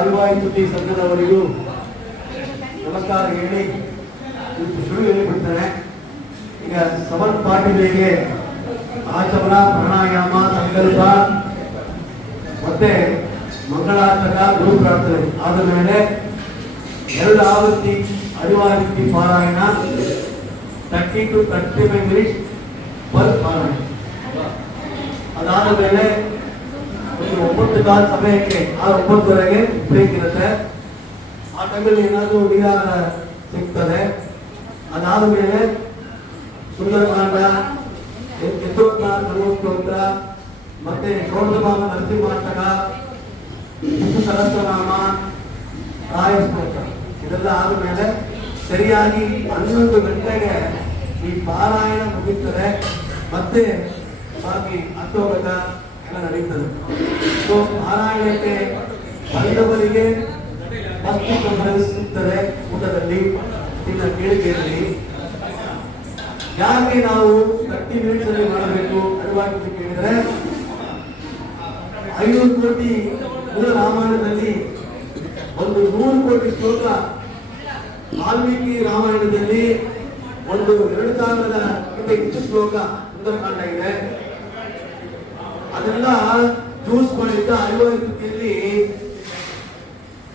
ಅರಿವಾಯುತಿ ಸಂಘದವರಿಗೂ ನಮಸ್ಕಾರ ಹೇಳಿ ಶುರು ಹೇಳಿಬಿಡ್ತೇನೆ. ಈಗ ಸಮರ್ ಪಾಟೀಲಿಗೆ ಆಚಮನ, ಪ್ರಾಣಾಯಾಮ, ಸಂಕಲ್ಪ ಮತ್ತೆ ಮಂಗಳಾರ್ತಕ, ಗುರು ಪ್ರಾರ್ಥನೆ ಆದ ಮೇಲೆ 2 ಆವೃತ್ತಿ ಅರಿವಾಯುತಿ ಪಾರಾಯಣ 30 to 35 minutes ಪರ್ ಪಾರಾಯಣ. ಅದಾದ ಮೇಲೆ 9 ಕಾಲ ಸಮಯಕ್ಕೆ 9:30 ಬ್ರೇಕ್ ಇರುತ್ತೆ. ಆ ಟೈಮಲ್ಲಿ ಏನಾದರೂ ನೀರಾಹಾರ ಸಿಗ್ತದೆ. ಅದಾದ ಮೇಲೆ ಸುಂದರಕಾಂಡ, ಸ್ತೋತ್ರ ಮತ್ತೆ ಷೋಡಶಭಾಗ ನರಸಿಂಹಾಷ್ಟಕ, ವಿಷ್ಣು ಸಹಸ್ರನಾಮ, ರಾಯಸ್ತೋತ್ರ ಇದೆಲ್ಲ ಆದಮೇಲೆ ಸರಿಯಾಗಿ 11 ಗಂಟೆಗೆ ಈ ಪಾರಾಯಣ ಮುಗಿಯುತ್ತದೆ. ಮತ್ತೆ ಬಾಕಿ ಅಷ್ಟೋಗತ ಎಲ್ಲ ನಡೀತದೆ. ಸೊ ಪಾರಾಯಣಕ್ಕೆ ಬಂದವರಿಗೆ ಫಸ್ಟ್ ಪ್ರಿಫರೆನ್ಸ್ ಸಿಗ್ತದೆ ಊಟದಲ್ಲಿ, ಇನ್ನು ಕೇಳಿಕೆಯಲ್ಲಿ. ಯಾಕೆ ನಾವು 30 minutes ಅಲ್ಲಿ ಮಾಡಬೇಕು ಅರಿವಾಗಿ ಕೇಳಿದ್ರೆ, 500 ಕೋಟಿ ಮೂಲ ರಾಮಾಯಣದಲ್ಲಿ ಒಂದು 100 ಕೋಟಿ ಶ್ಲೋಕ, ವಾಲ್ಮೀಕಿ ರಾಮಾಯಣದಲ್ಲಿ ಒಂದು 2000ಕ್ಕಿಂತ ಹೆಚ್ಚು ಶ್ಲೋಕ ಸುಂದರಕಾಂಡ ಇದೆ. ಅದೆಲ್ಲ ಚೂಸ್ ಮಾಡಿದ್ದ ಅರಿವಾಯುತಿಯಲ್ಲಿ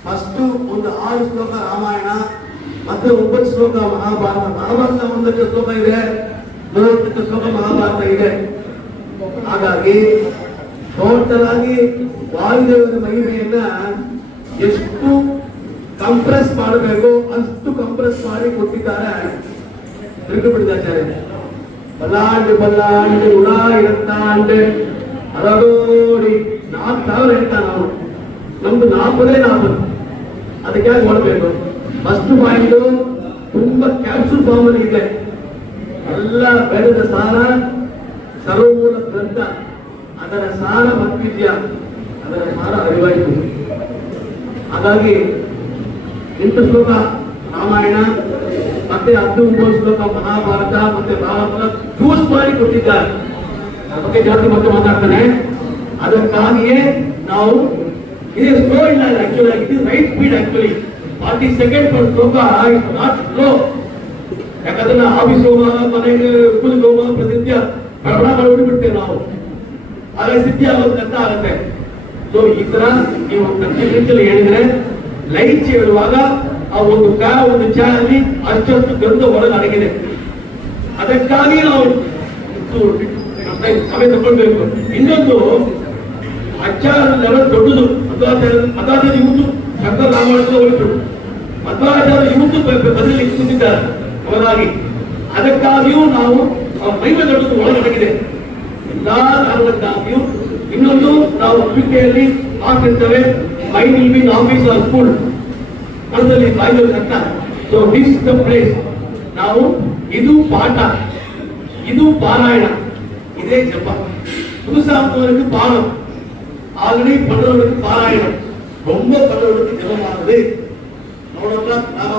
ಫಸ್ಟ್ ಒಂದು 6 ಶ್ಲೋಕ ರಾಮಾಯಣ, ಮತ್ತೆ 9 ಶ್ಲೋಕ ಮಹಾಭಾರತ. ಮಹಾಭಾರತ 1 ಶ್ಲೋಕ ಇದೆ, 40 ಶ್ಲೋಕ ಮಹಾಭಾರತ ಇದೆ. ಹಾಗಾಗಿ ಟೋಟಲ್ ಆಗಿ ವಾಯುದೇವರ ಮಹಿಮೆಯನ್ನ ಎಷ್ಟು ಕಂಪ್ರೆಸ್ ಮಾಡಬೇಕು ಅಷ್ಟು ಕಂಪ್ರೆಸ್ ಮಾಡಿ ಕೊಟ್ಟಿದ್ದಾರೆ ತಿರುಗುಬಿಡಿದಾಚಾರ್ಯ. ಬಲ್ಲಾಂಡೆ ಬಲ್ಲಾಂಡೆ ಉಡ ಇರತ್ತಾಂಡೆ ಅರಗೋಡಿ 4000 ಹೇಳ್ತಾನೆ ನಾವು. ನಮ್ದು 40 ಅದಕ್ಕೆ ಯಾಕೆ ಮಾಡಬೇಕು? ಫಸ್ಟ್ ಪಾಯಿಂಟ್ ತುಂಬಾ ಕ್ಯಾಪ್ಸೂಲ್ ಫಾರ್ಮ್ ಅಲ್ಲಿ ಇದೆ. ಎಲ್ಲ ಬೆಳೆದ ಸಾರ ಸರ್ವಮೂಲ ಗ್ರಂಥ, ಅದರ ಸಾರ ಭಕ್ತಿದ್ಯ, ಅದರ ಸಾರ ಅರಿವಾಯಿತು. ಹಾಗಾಗಿ 8 ಶ್ಲೋಕ ರಾಮಾಯಣ, ಮತ್ತೆ 19 ಶ್ಲೋಕ ಮಹಾಭಾರತ, ಮತ್ತೆ ಭಾರತ ಚೂಸ್ ಮಾಡಿ ಕೊಟ್ಟಿದ್ದಾರೆ. ಬಗ್ಗೆ ಜಾಸ್ತಿ ಮತ್ತೆ ಮಾತಾಡ್ತಾನೆ. ಅದಕ್ಕಾಗಿಯೇ ನಾವು ಇದು ಸ್ಲೋ ಇಲ್ಲ, ಆಕ್ಚುಲಿ ಇದು right speed. Actually 40 seconds per ಶ್ಲೋಕ ಇಸ್ ನಾಟ್ ಸ್ಲೋ. ಯಾಕಂದ್ರೆ ನಾವು ಆಫೀಸ್ ಹೋಗುವಾಗ, ಮನೆಗೆ ಸ್ಕೂಲ್ಗೆ ಹೋಗುವಾಗ ಪ್ರತಿನಿತ್ಯ ಪ್ರಮಾಣ ಮಾಡಿಬಿಡ್ತೇವೆ ನಾವು. ಹಾಗಾಗಿ ಸಿದ್ಧಿ ಆಗೋದು ಕಷ್ಟ ಆಗುತ್ತೆ. ಸೊ ಈ ತರ ನೀವು 30 minutes ಹೇಳಿದ್ರೆ ಲೈಚ್ ಹೇಳುವಾಗ ಆ ಒಂದು ಚಾ ಅಲ್ಲಿ ಅಷ್ಟು ಗಂಧ ಒಳಗೆ ಅಡಗಿದೆ. ಅದಕ್ಕಾಗಿ ನಾವು ಸಮಯ ತಗೊಳ್ಬೇಕು. ಇನ್ನೊಂದು ಅಚಾರ ಲೆವೆಲ್ ದೊಡ್ಡದು. ಮಧ್ವಾಚಾರ್ಯ ಇವತ್ತು ಶಂಕರ ರಾಮಾಯಣ ಹೋಯಿತು, ಮಧ್ವಾಚಾರ್ಯ ಇವತ್ತು ಬದಲಿಗೆ ಕೂತಿದ್ದಾರೆ ಅವರಾಗಿ. ಅದಕ್ಕಾಗಿಯೂ ನಾವು ಮೈವ ದೊಡ್ಡದು ಒಳಗಡಗಿದೆ ಎಲ್ಲಾ ಕಾರಣಕ್ಕಾಗಿಯೂ. ಇನ್ನೊಂದು ನಾವು ನಂಬಿಕೆಯಲ್ಲಿ ಹಾಕಿರ್ತೇವೆ, my will be office or school ಮನದಲ್ಲಿ ಬಾಯಿದಲ್ಲಿ ಕಟ್ಟ. So this the place. ನಾವು ಇದು ಪಾಠ, ಇದು ಪಾರಾಯಣ, இதே ஜபம். புதுசா வந்தவருக்கு பாடம், ஆல்ரெடி பண்றவருக்கு பாராயணம். ரொம்ப பண்றவருக்கு ஜபமானது. ನೋಡೋಣ ನಾಮ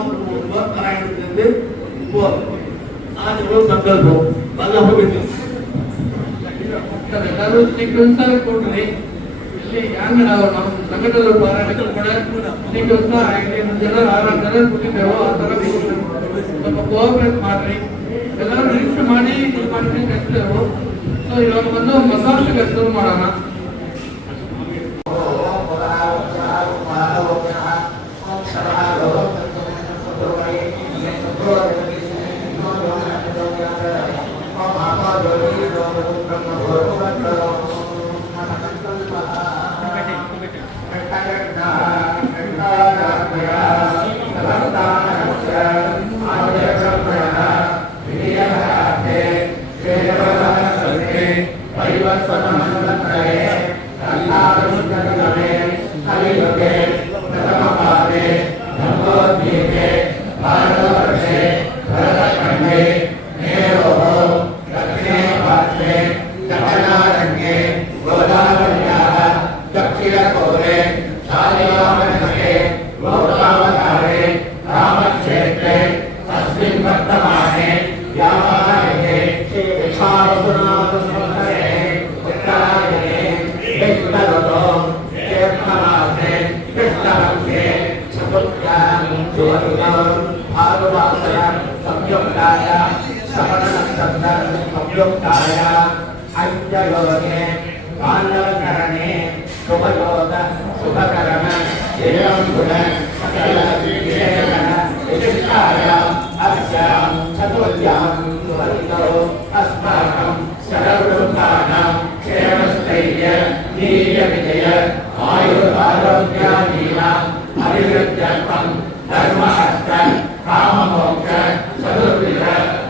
ಪಾರಾಯಣದಿಂದ இப்போ ಆಜ್ ಸಂಕಲ್ಪ ಬಲ್ಲ ಹೋಗುತ್ತೆ. ಎಲ್ಲರೂ ಸೀಕ್ವೆನ್ಸ್ ಆಗಿ ಕೊಡ್ರಿ. ಇಲ್ಲಿ ಹ್ಯಾಂಗ ನಾವು ನಮ್ಮ ಸಂಘಟನೆ ಪಾರಾಯಣ ಕೂಡ ಸೀಕ್ವೆನ್ಸ್ ಆಗಿ ಜನ 6 ಜನ ಕೊಟ್ಟಿದ್ದೇವೆ. ಆ ತರ ಸ್ವಲ್ಪ ಕೋಆಪರೇಟ್ ಮಾಡ್ರಿ. ಎಲ್ಲರೂ ನಿರೀಕ್ಷೆ ಮಾಡಿ ಇದು ಮಾಡ್ತೀನಿ ಕಷ್ಟೇವು. ಸೊ ಇವಾಗ ಬಂದು ಮಸಾಲೆ ಕೆಲಸ ಮಾಡೋಣ. दक्षिण कोरे भागवताय संयुक्ताय श्रवणनक्षत्र संयुक्ताय अंजयोगे कालकरणे शुभयोग शुभकरण जयंगुण सकल विजयगण विशिष्टाय अस्य चतुर्यां वरितो अस्माकं सर्वलोकानां क्षेमस्थैर्य वीर्यविजय आयुरारोग्यादीनाम् अभिवृद्ध्यर्थं धर्मार्थ काममोक्ष चतुर्विध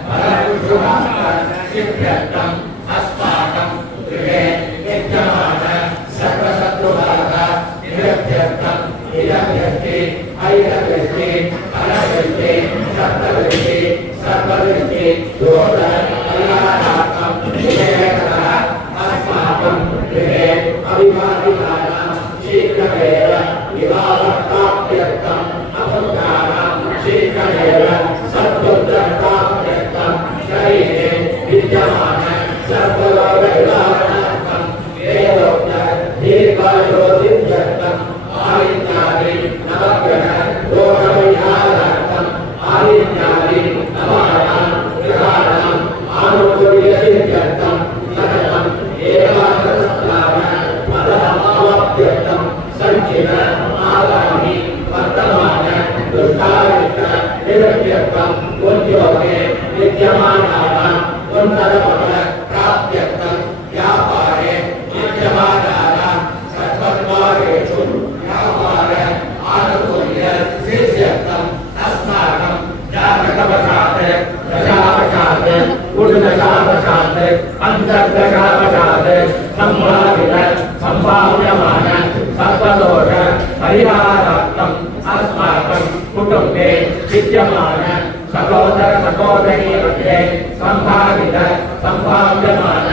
फलपुरुषार्थ सिद्ध्यर्थम् अस्माकं गृहे विद्यमान सर्वशत्रुबाधा निवृत्त्यर्थम् इदव्यक्ति ऐदव्यक्ति फलवृत्ति सप्तवृत्ति सर्ववृत्ति दोष परिहारार्थं विजयकरः अस्माकं गृहे अभिवादितानां शीघ्रमेव विवाहप्राप्त्यर्थम् अपुत्राणां शीघ्रमेव सत्पुत्रप्राप्त्यर्थं शरीरे विद्यमान सर्वलोकनिवारणार्थं वेदोक्त दीर्घायुर्सिद्ध्यर्थम् आदित्यादि नवग्रह दोषपरिहारार्थम् आदित्यादि नवानां ग्रहाणाम् आनुकूल्यसिद्ध्यर्थं सततम् एकादशस्नान फलमावाप्त्यर्थं संचित आगामि वर्तमान दुष्टारिष्ट निवृत्त्यर्थम् उद्योगे विद्यमानानां उन्नतफल प्राप्त्यर्थं व्यापारे विद्यमानानां सर्वद्वारेषु व्यापार आनुकूल्य सिद्ध्यर्थम् अस्माकं जातकवशात् दशावशात् गुणदशावशात् अन्तर्दशावशात् सम्भावित सम्भाव्यमान सर्वदोष परिहारार्थम् अस्माकं कुटुम्बे विद्यमान सहोदर सहोदरी मध्ये सम्भावित सम्भाव्यमान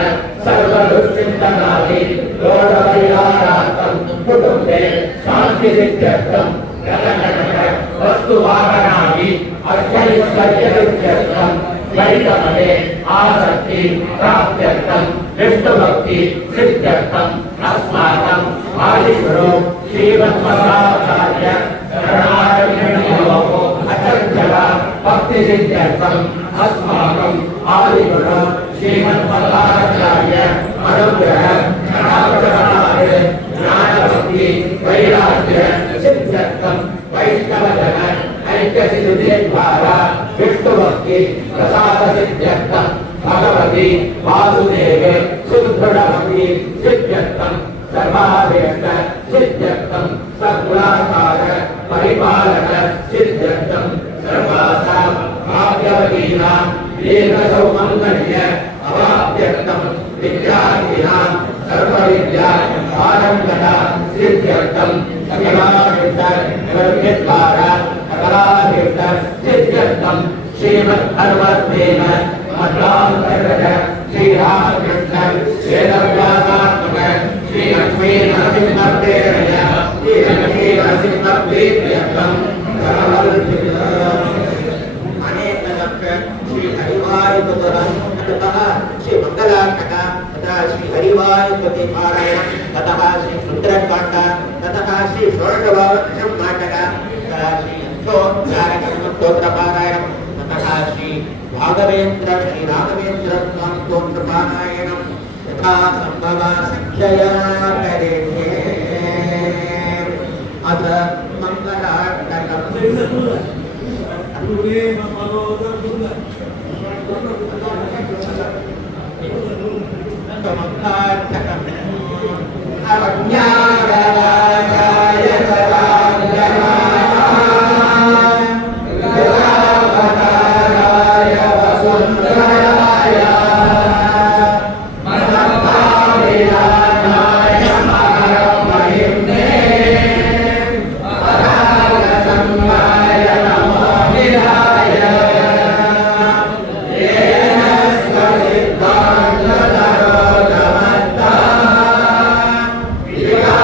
सर्वदुश्चिन्तनादि दोषपरिहारार्थं कुटुम्बे शान्तिसिद्ध्यर्थं गणगणक वस्तुवाहनादि अर्थैश्वर्यसिद्ध्यर्थं वैतमने आसक्ति प्राप्त्यर्थं विष्णुभक्ति सिद्ध्यर्थम् अस्माकं आदिगुरु श्रीमद्भगवताचार्य शरणागतिर्यो अचञ्चल भक्तिसिद्ध्यर्थम् अस्माकम् आदिगुरु श्रीमद्भगवताचार्य अनुग्रह शरणागताय ज्ञानभक्ति वैराग्य सिद्ध्यर्थं वैष्णवजन ऐक्यसिद्धिद्वारा विष्णुभक्ति प्रसादसिद्ध्यर्थं भगवती वासुदेवे सुदृढभक्ति सिद्ध्यर्थं सर्वाभीष्ट सिद्ध्यर्थं सद्गुणाकार परिपालक सिद्ध्यर्थं सर्वासां भाग्यवतीनां दीर्घसौमङ्गल्य अवाप्त्यर्थं विद्यार्थिनां सर्वविद्या पारङ्गता सिद्ध्यर्थं सकलाभीष्ट निवर्तिद्वारा सकलाभीष्ट सिद्ध्यर्थं श्रीमद्भगवद्गीतेन मध्वान्तर्गत श्रीरामकृष्ण वेदव्यासात्मक श्री लक्ष्मी नरसिंहदेवय श्री लक्ष्मी नरसिंहदेव्यर्थं अनेकलक्ष श्री हरिवायुतुरं ततः श्री मंगलाष्टक तथा श्री हरिवायुपति पारायण ततः श्री सुंदरकांड ततः श्री षोडशवर्षं नाटक ततः श्री स्तोत्र पारायण ततः श्री भागवेन्द्र श्री राघवेन्द्र स्तोत्र पारायणं यथा संभव सख्यया करेणे अथ मंगलाष्टकम् अज्ञानराजाय सदाज्ञानाय वसुन्धराय मनोभाविनाय महर्महिम्ने परागसम्माय नमो निराय येन स्वसिद्धान्ततरोगमत्ता विकासो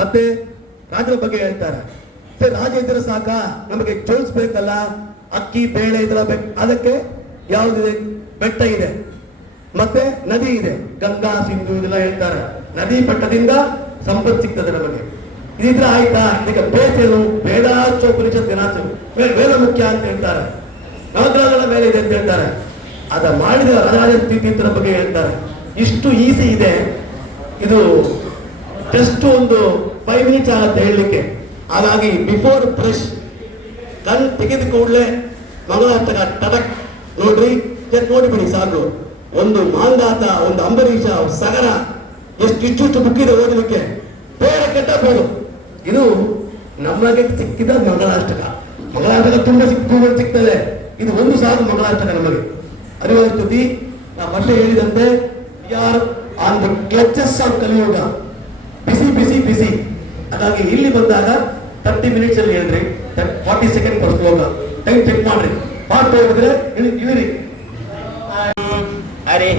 ಮತ್ತೆ ರಾಜರ ಬಗ್ಗೆ ಹೇಳ್ತಾರೆ. ರಾಜ ಇದ್ರೆ ಸಾಕ, ನಮಗೆ ಜೋಡಿಸ್ಬೇಕಲ್ಲ, ಅಕ್ಕಿ ಬೇಳೆ ಇದ್ರ ಅದಕ್ಕೆ ಯಾವ್ದಿದೆ? ಬೆಟ್ಟ ಇದೆ, ಮತ್ತೆ ನದಿ ಇದೆ, ಗಂಗಾ ಸಿಂಧು ಇದೆಲ್ಲ ಹೇಳ್ತಾರೆ. ನದಿ ಬೆಟ್ಟದಿಂದ ಸಂಪತ್ತು ಸಿಗ್ತದೆ ನಮಗೆ. ಇದಿದ್ರೆ ಆಯ್ತಾ? ಈಗ ಬೇಸೇನು ವೇದಾಚೋಪನಿಷತ್ ವೇದ ಮುಖ್ಯ ಅಂತ ಹೇಳ್ತಾರೆ, ನವಗ್ರಹಗಳ ಮೇಲೆ ಇದೆ ಅಂತ ಹೇಳ್ತಾರೆ. ಅದ ಮಾಡಿದ ರಾಜರಾಜ ತೀರ್ಥರ ಬಗ್ಗೆ ಹೇಳ್ತಾರೆ. ಇಷ್ಟು ಈಸಿ ಇದೆ ಇದು, ಜಸ್ಟ್ ಒಂದು 5 ಮಿನಿಟ್ಸ್ ಆಗುತ್ತೆ ಹೇಳಲಿಕ್ಕೆ. ಹಾಗಾಗಿ ಬಿಫೋರ್ ಬ್ರಷ್ ಕಣ್ ತೆಗೆದ ಕೂಡಲೇ ಮಂಗಳಾಷ್ಟಕ ಟಡಕ್ ನೋಡ್ರಿ, ನೋಡಿಬಿಡಿ ಸಾಕು. ಒಂದು ಮಾಂದಾತ, ಒಂದು ಅಂಬರೀಷ, ಸಗರ, ಇಷ್ಟು ಬುಕ್ ಇದೆ ಓದಲಿಕ್ಕೆ, ಬೇರೆ ಕೆಟ್ಟಬಹುದು. ಇದು ನಮಗೆ ಸಿಕ್ಕಿದ ಮಂಗಳಾಷ್ಟಕ. ಮಂಗಳಾಷ್ಟಕ ತುಂಬಾ ಸಿಗ್ತದೆ, ಇದು ಒಂದು ಸಾಕು ಮಂಗಳಾಷ್ಟಕ ನಮಗೆ. ಅರಿವಾದ ಸ್ತುತಿ ನಾ ಮತ್ತೆ ಹೇಳಿದಂತೆ are on the clutches of ಕಲಿಯುಗ, ಬಿಸಿ ಬಿಸಿ ಬಿಸಿ. ಹಾಗಾಗಿ ಇಲ್ಲಿ ಬಂದಾಗ 30 ಮಿನಿಟ್ಸ್ ಅಲ್ಲಿ ಹೇಳ್ರಿ, 40 ಸೆಕೆಂಡ್ ಫಸ್ಟ್ ಶ್ಲೋಕ ಟೈಮ್ ಚೆಕ್ ಮಾಡ್ರಿ. ಪಾಠ ಹೇಳಿದ್ರೆ ಇಳಿರಿ. ಹರಿ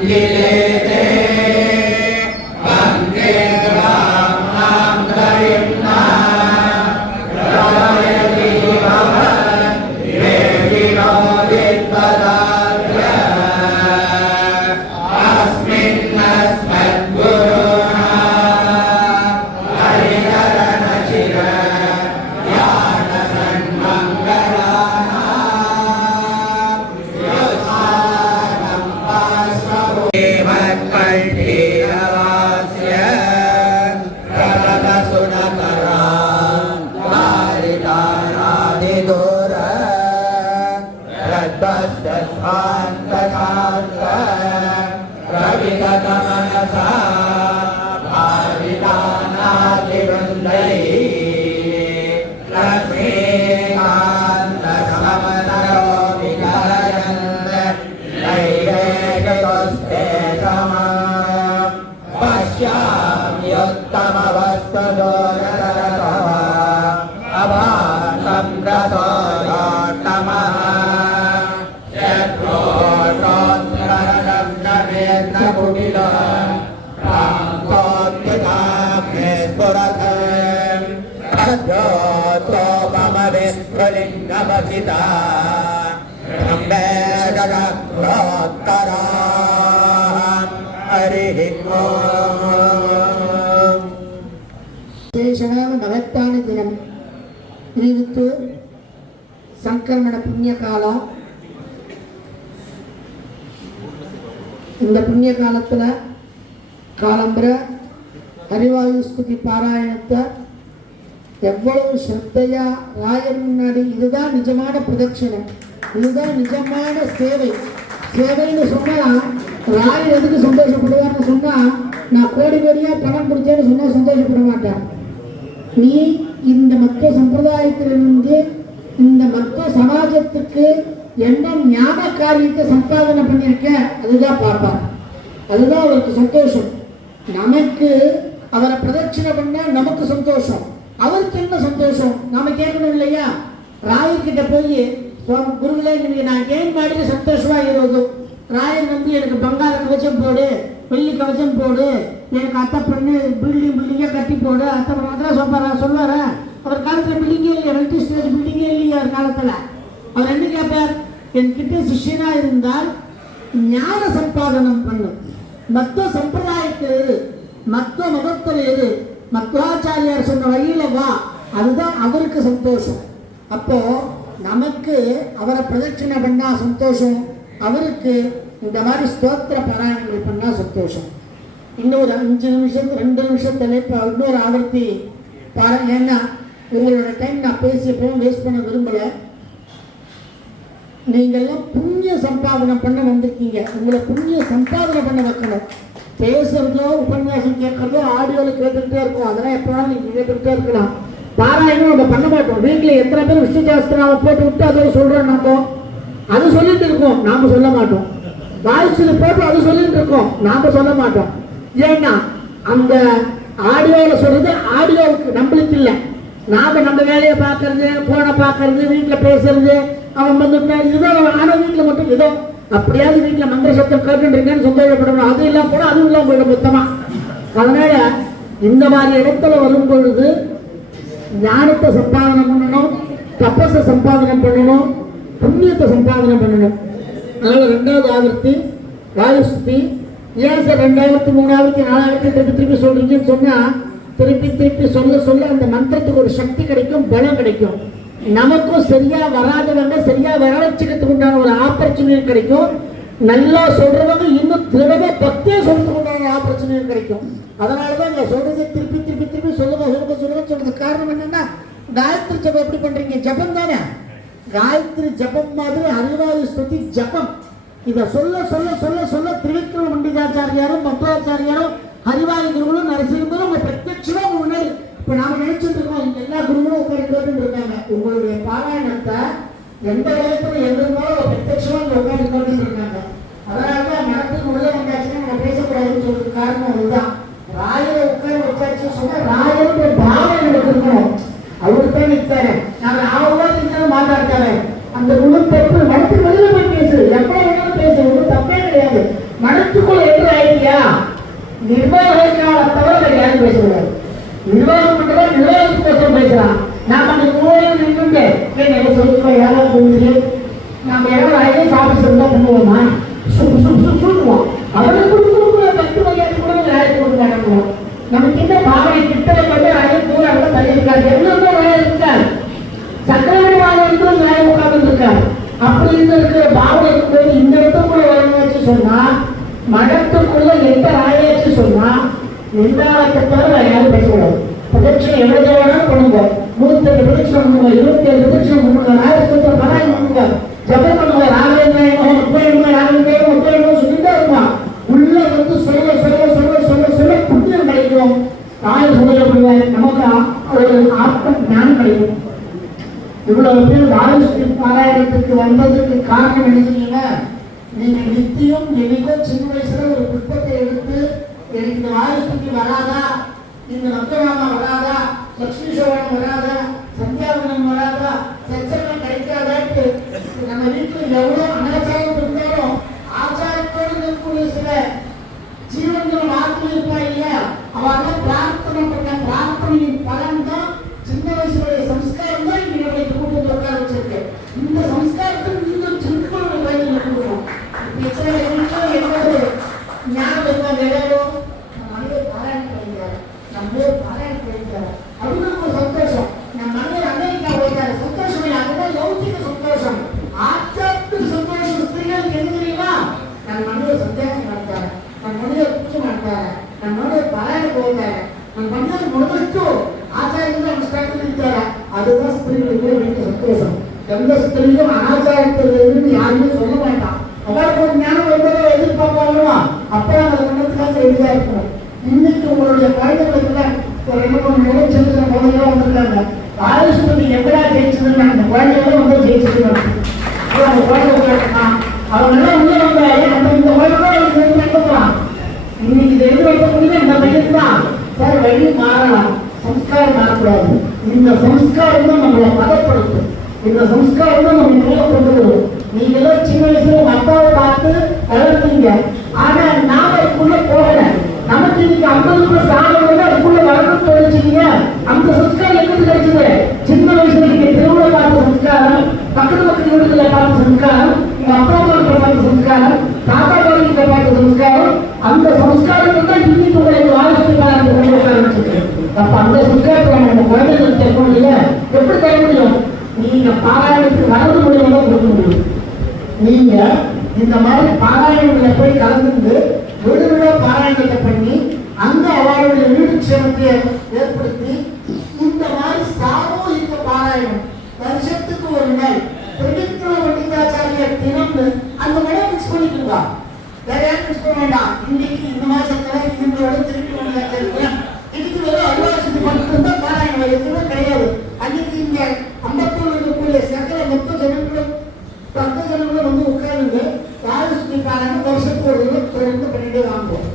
அங்கிலேதே வந்தே நாம் கரிம்னா ராயதி பவ வேதினோ வித்பதாத்ர அஸ்மின் அஸ்மத் குருணா ஹரிஹரன சிர ஞான சன்மங்களானா யோசானம் பாஸ்வோ மக்கள் தீரவாஸ்ய பிரபல சுனகரான் வாரிதாராதிதூர ரத்வஸ்தாந்தகாந்த பிரவிகதமனசா பாரிதானாதிவந்தை லக்ஷ்மீகாந்த சமனரோ விகாயந்த தைரேகதோஸ்தே சமாம் பஷ்யாம்யுத்தமவஸ்ததோரதரதः அபாசம் பிரசோயோத்தமः யத்ரோத்ரோத்ரரதம் நவேர்ன குடிலம் பிராங்கோத்யதாப்னே ஸ்புரதம் அத்யோத்ரோ மம விஸ்வலிங்கமகிதா பிரம்மேகரோத்தராம் ஹரிஹி ஓம். விசேஷமான மகத்தான தினம் இதுக்கு சங்கரமண புண்ணிய காலம். இந்த புண்ணிய காலத்தில் காலம்புற ஹரிவாயு ஸ்துதி பாராயணத்தை எவ்வளவு ஸ்ரத்தையா ராயன் முன்னாடி, இதுதான் நிஜமான பிரதட்சணம், இதுதான் நிஜமான சேவை. சேவைன்னு சொன்னால் ராயர் எதுக்கு சந்தோஷப்படுவார்னு சொன்னால், நான் கோடி கோடியாக பணம் பிடிச்சேன்னு சொன்னால் சந்தோஷப்பட மாட்டேன். நீ இந்த மற்ற சம்பிரதாயத்திலிருந்து இந்த மற்ற சமாஜத்துக்கு என்ன ஞான காரியத்தை சம்பாதனை பண்ணியிருக்க, அதுதான் பார்ப்பார். அதுதான் அவருக்கு சந்தோஷம். நமக்கு அவரை பிரதட்சிணை பண்ண நமக்கு சந்தோஷம், அவருக்கு என்ன சந்தோஷம் நாம கேட்கணும் இல்லையா? ராயர்கிட்ட போய் சுவாமி குருவிலே ನಿಮಗೆ நான் ஏன் ಮಾಡಿದ್ರೆ ಸಂತೋಷವಾ ಇರೋದು, ராயர் வந்து எனக்கு பங்காள கவச்சம் போடு, வெள்ளி கவச்சம் போடு, எனக்கு அத்தை பண்ணு பில்டிங்கே கட்டி போடு, அத்தை பண்ண சொல்லுவார. அவர் காலத்தில் பில்டிங்கே இல்லையா, மல்டி ஸ்டேஜ் பில்டிங்கே இல்லையா அவர் காலத்தில். அவர் என்ன கேட்பார், என்கிட்ட சிஷ்யனா இருந்தால் ஞான சம்பாதனம் பண்ணும், மற்ற சம்பிரதாயத்தில் இரு, மற்ற மதத்தில் இரு, மத்வாச்சாரியார் சொன்ன வழியில வா, அதுதான் அவருக்கு சந்தோஷம். அப்போ நமக்கு அவரை பிரதட்சணை பண்ணா சந்தோஷம், அவருக்கு இந்த மாதிரி ஸ்தோத்திர பாராயணங்கள் பண்ணா சந்தோஷம். இன்னொரு 5 நிமிஷம் 2 நிமிஷத்துல இன்னொரு ஆவர்த்தி பாருங்க. ஏன்னா உங்களோட டைம் நான் பேசியப்பவும் வேஸ்ட் பண்ண விரும்பலை. நீங்கள்லாம் புண்ணிய சம்பாதனை பண்ண வந்திருக்கீங்க, உங்களை புண்ணிய சம்பாதனை பண்ண வைக்கணும். பேசுறதோ உபன்யாசம் கேட்கறதோ ஆடியோவில் கேட்டுக்கிட்டே இருக்கும், அதெல்லாம் எப்போனாலும் நீங்கள் கேட்டுக்கிட்டே இருக்கலாம். பாராயணம் நம்ம பண்ண மாட்டோம். வீட்டில் எத்தனை பேர் விஷ்ணு சாஸ்திரம் போட்டு விட்டு அதோட சொல்கிறோம், நம்ம அது சொல்லிட்டு இருக்கோம், நாம் சொல்ல மாட்டோம். வாய்ஸில் போட்டு அது சொல்லிட்டு இருக்கோம், நாம் சொல்ல மாட்டோம். ஏன்னா அந்த ஆடியோவில் சொல்றது ஆடியோவுக்கு நம்மளுக்கு இல்லை. நாம் நம்ம வேலையை பார்க்கறது, ஃபோனை பார்க்கறது, வீட்டில் பேசுறது, அவன் வந்துட்டா இதுதான். ஆனால் வீட்டில் மட்டும் இதோ அப்படியாவது வீட்டில் மந்திர சத்தம் கேட்டுருக்கேன்னு சந்தோஷப்படணும். அது இல்லாம கூட அதுவும் இல்லாம போயிடும் மொத்தமா. அதனால இந்த மாதிரி இடத்துல வரும் பொழுது ஞானத்தை சம்பாதனை பண்ணணும், தபஸை சம்பாதனை பண்ணணும், புண்ணியத்தை சம்பாதனை பண்ணணும். அதனால 2வது ஆவர்த்தி வாயுஸ்தி. ஏன் சார் 2வது 3வது 4வது திருப்பி சொல்றீங்கன்னு சொன்னா, திருப்பி சொல்ல அந்த மந்திரத்துக்கு ஒரு சக்தி கிடைக்கும், பலம் கிடைக்கும். நமக்கும் சரியா வராதவங்க சரியா வர வச்சுக்கிறதுக்கு உண்டான ஒரு ஆப்பர்ச்சுனிட்டி கிடைக்கும். நல்லா சொல்றவங்க இன்னும் திறமை பத்தே சொல்றதுக்கு உண்டான ஆப்பர்ச்சுனிட்டி கிடைக்கும். அதனாலதான் இங்க சொல்றது திருப்பி சொல்றது காரணம் என்னன்னா, காயத்ரி ஜபம் எப்படி பண்றீங்க? ஜபம் தானே. காயத்ரி ஜபம் மாதிரி ஹரிவாயு ஸ்துதி ஜபம். இதை சொல்ல திரிவிக்ரம பண்டிதாச்சாரியாரும் மத்வாச்சாரியாரும் ஹரிவாயு குருகளும் நரசிம்மரும் உங்க பிரத்யட்சமா முன்னாடி இப்ப நாம நினைச்சிட்டு இருக்கோம், எல்லா குருகளும் உட்காந்து இருக்காங்க. உங்களுடைய பாராயணத்தை எந்த வயசுல எதிர்ந்தாலும் பிரத்யட்சமா உட்காந்து இருக்காங்க. அதனாலதான் மனத்துக்கு உள்ள வந்தாச்சுன்னா நம்ம பேசக்கூடாதுன்னு சொல்றது காரணம் அதுதான். ராயரை உட்கார வச்சாச்சு சொன்னா ராயருக்கு ஒரு பாவம் எனக்கு இருக்கணும், அவருக்கு தான் நிற்காரு. நாங்க ஆவலா இருந்தாலும் மாட்டாட்டாரு. அந்த உணர்வு மனத்துக்கு வெளியில போய் பேசு, எப்ப வேணாலும் பேசு, ஒன்றும் தப்பே கிடையாது. மனத்துக்குள்ள நிர்வாகிக்கால தவிர வேற யாரும் பேசக்கூடாது. நிர்வாகம் மட்டும்தான் நிர்வாகத்துக்கோசரம் பேசுறான். நாம அந்த கோயில் நின்றுட்டு என்ன சொல்லுவோம், யாராவது போகுது நம்ம யாராவது ஐஏஎஸ் ஆஃபீஸர் தான் பண்ணுவோமா, சொல்லுவோம். அவனுக்கு கொடுக்குற பத்து மரியாதை கூட வேலைக்கு கொண்டு நடக்குவோம். நமக்கு என்ன பாவனை கிட்டத்தை கொண்டு ஐஏஎஸ் கூட அவங்க தள்ளியிருக்காரு, எல்லாமே வேலை இருக்காரு. சக்கரவர்த்தி வாழ்க்கையும் வேலை உட்கார்ந்து இருக்காரு. அப்படி இருக்கிற பாவனை இருக்கும்போது இந்த இடத்துக்குள்ள வரணும்னு சொன்னா, மடத்துக்குள்ள எந்த ஆயாச்சு சொன்னா நிர்வாகத்தை தவிர யாரும் பேசக்கூடாது. பிரதட்சணம் எவ்வளவு வேணாலும் பண்ணுங்க, 108 பிரதட்சணம் பண்ணுங்க, 27 பிரதட்சணம் பண்ணுங்க, 1000 பராயம் பண்ணுங்க, ஜபம் பண்ணுங்க, ராகவேந்திரம் 30 ராகவேந்திரம் சொல்லிட்டே இருப்பான். உள்ள வந்து சொல்ல சொல்ல சொல்ல சொல்ல சொல்ல புண்ணியம் கிடைக்கும். தாய் சொல்லப்படுவார், நமக்கு ஒரு ஆத்ம ஞானம் கிடைக்கும். இவ்வளவு பேர் வாயுஸ்ரீ பாராயணத்துக்கு வந்ததுக்கு காரணம் என்ன? நீங்க நித்தியம் என்னைக்கும் சின்ன வயசுல ஒரு புஷ்பத்தை எடுத்து எனக்கு இந்த வாயுஸ்ரீ வராதா, இந்த நந்தராமா வராதா, லட்சுமி சோழன் வராதா, சந்தியாவனம் வராதா, சச்சனம் கிடைக்காதாட்டு நம்ம வீட்டில் எவ்வளவு அனாச்சாரம் இருந்தாலும் ஆச்சாரத்தோடு இருக்கக்கூடிய சில ஜீவன்கள் வாழ்க்கை இருப்பா இல்லையா, அவெல்லாம் பிரார்த்தனை பண்ண பிரார்த்தனையின் பலன் தான் சின்ன வயசுடைய சம்ஸ்காரம் தான் இன்னைக்கு கூட்டு உட்கார வச்சிருக்கு. இந்த சம்ஸ்காரத்துக்கு இன்னும் சின்ன வயதில் கொடுக்கணும். என்னோட ஞாபகம் எல்லாரும் மனிதர் பாராயணம் பண்ணிக்கிறார், நம்ம பாராயணம் பண்ணிக்கிறார் அப்படின்னு ஒரு சந்தோஷம். நம்ம மனிதர் அமெரிக்கா போயிட்டாரு, சந்தோஷம் இல்லை, அதுதான் லௌகிக சந்தோஷம். ஆச்சாரத்துக்கு சந்தோஷம் ஸ்திரீகளுக்கு என்ன தெரியுமா? நம் மனிதர் சந்தேகம் நடத்தாரு, நம் மனிதர் பூஜை நடத்தாரு, நம் மனிதர் பாராயணம் போயிட்டாரு, நம் மனிதர் முதலுக்கு ஆச்சாரம் நம்ம ஸ்டார்ட் இருக்காரு. அதுதான் ஸ்திரீகளுக்கு வேண்டிய சந்தோஷம். எந்த ஸ்திரீயும் அனாச்சாரத்தில் யாருமே சொல்ல மாட்டான். அவருக்கு ஒரு ஞானம் வரும்போது எதிர்பார்ப்பாங்களா, அப்போ அதை பண்ணதுக்காக ரெடியா இருக்கணும். இன்னைக்கு உங்களுடைய குழந்தைகளுக்கு ஒரு 2-3 நிலைச்சந்திர குழந்தைகளும் வந்திருக்காங்க. ஆயுஷ்மதி எவ்வளோ ஜெயிச்சதுன்னு அந்த குழந்தைகளும் வந்து ஜெயிச்சிருக்காங்க. அந்த குழந்தை அவங்க எல்லாம் உள்ள வந்தாரு, நம்ம இந்த குழந்தை நடத்தலாம். இன்னைக்கு இதை எதிர்பார்க்கக்கூடிய இந்த பையன் தான் சார் வழி மாறலாம். சம்ஸ்காரம் மாறக்கூடாது. இந்த சம்ஸ்காரம் தான் நம்மளை பதப்படுத்தும். இந்த சம்ஸ்காரம் தான் நம்ம மேல கொண்டு வரும். நீங்க எல்லாம் சின்ன வயசுல உங்க அப்பாவை பார்த்து வளர்த்தீங்க, ஆனா நாம அதுக்குள்ள போகல. நமக்கு இன்னைக்கு 50 சாதம் வந்து அதுக்குள்ள வளர்ந்து போயிடுச்சீங்க. அந்த சம்ஸ்காரம் எப்படி கிடைச்சது? சின்ன வயசுல நீங்க திருவிழா பார்த்த சம்ஸ்காரம், பக்கத்து வீடுகளை பார்த்த சம்ஸ்காரம், உங்க அப்பா அம்மா பார்த்த சம்ஸ்காரம், தாத்தா பாட்டிகிட்ட பார்த்த சம்ஸ்காரம், அந்த சம்ஸ்காரத்தை தான் இன்னைக்கு உங்களுக்கு ஆலோசனை கொண்டு வர ஆரம்பிச்சிருக்கு. அப்ப அந்த சம்ஸ்காரத்தை நம்ம குழந்தைகளுக்கு தர முடியல. எப்படி தர முடியும்? நீங்க பாராயணத்துக்கு வரது மூலியமா தான் கொடுக்க முடியும். நீங்க இந்த மாதிரி பாராயணங்களை போய் கலந்து வீடு வீடா பாராயணத்தை பண்ணி அங்க அவளுடைய வீடு க்ஷேமத்தை ஏற்படுத்தி இந்த மாதிரி சாமூகிக பாராயணம் வருஷத்துக்கு ஒரு நாள் பிரதித்ர பண்டிதாச்சாரியர் தினம்னு அந்த மாதிரி மிக்ஸ் பண்ணிக்கோங்க. வேற யாரும் மிக்ஸ் பண்ண வேண்டாம். இன்னைக்கு இந்த மாசத்துல இவங்களோட திருப்பி பண்டிதாச்சாரியர் இதுக்கு வெறும் அறுவாசத்துக்கு மட்டும்தான் பாராயணம், எதுவுமே கிடையாது. அன்னைக்கு இங்க 51 இருக்கக்கூடிய சகல மொத்த ஜனங்களும் பக்க ஜனங்களும் வந்து உட்கார்ந்து வாயுஸ்ரீ பாராயணம் வருஷத்துக்கு ஒரு தொடர்ந்து பண்ணிட்டே வாங்குவோம்.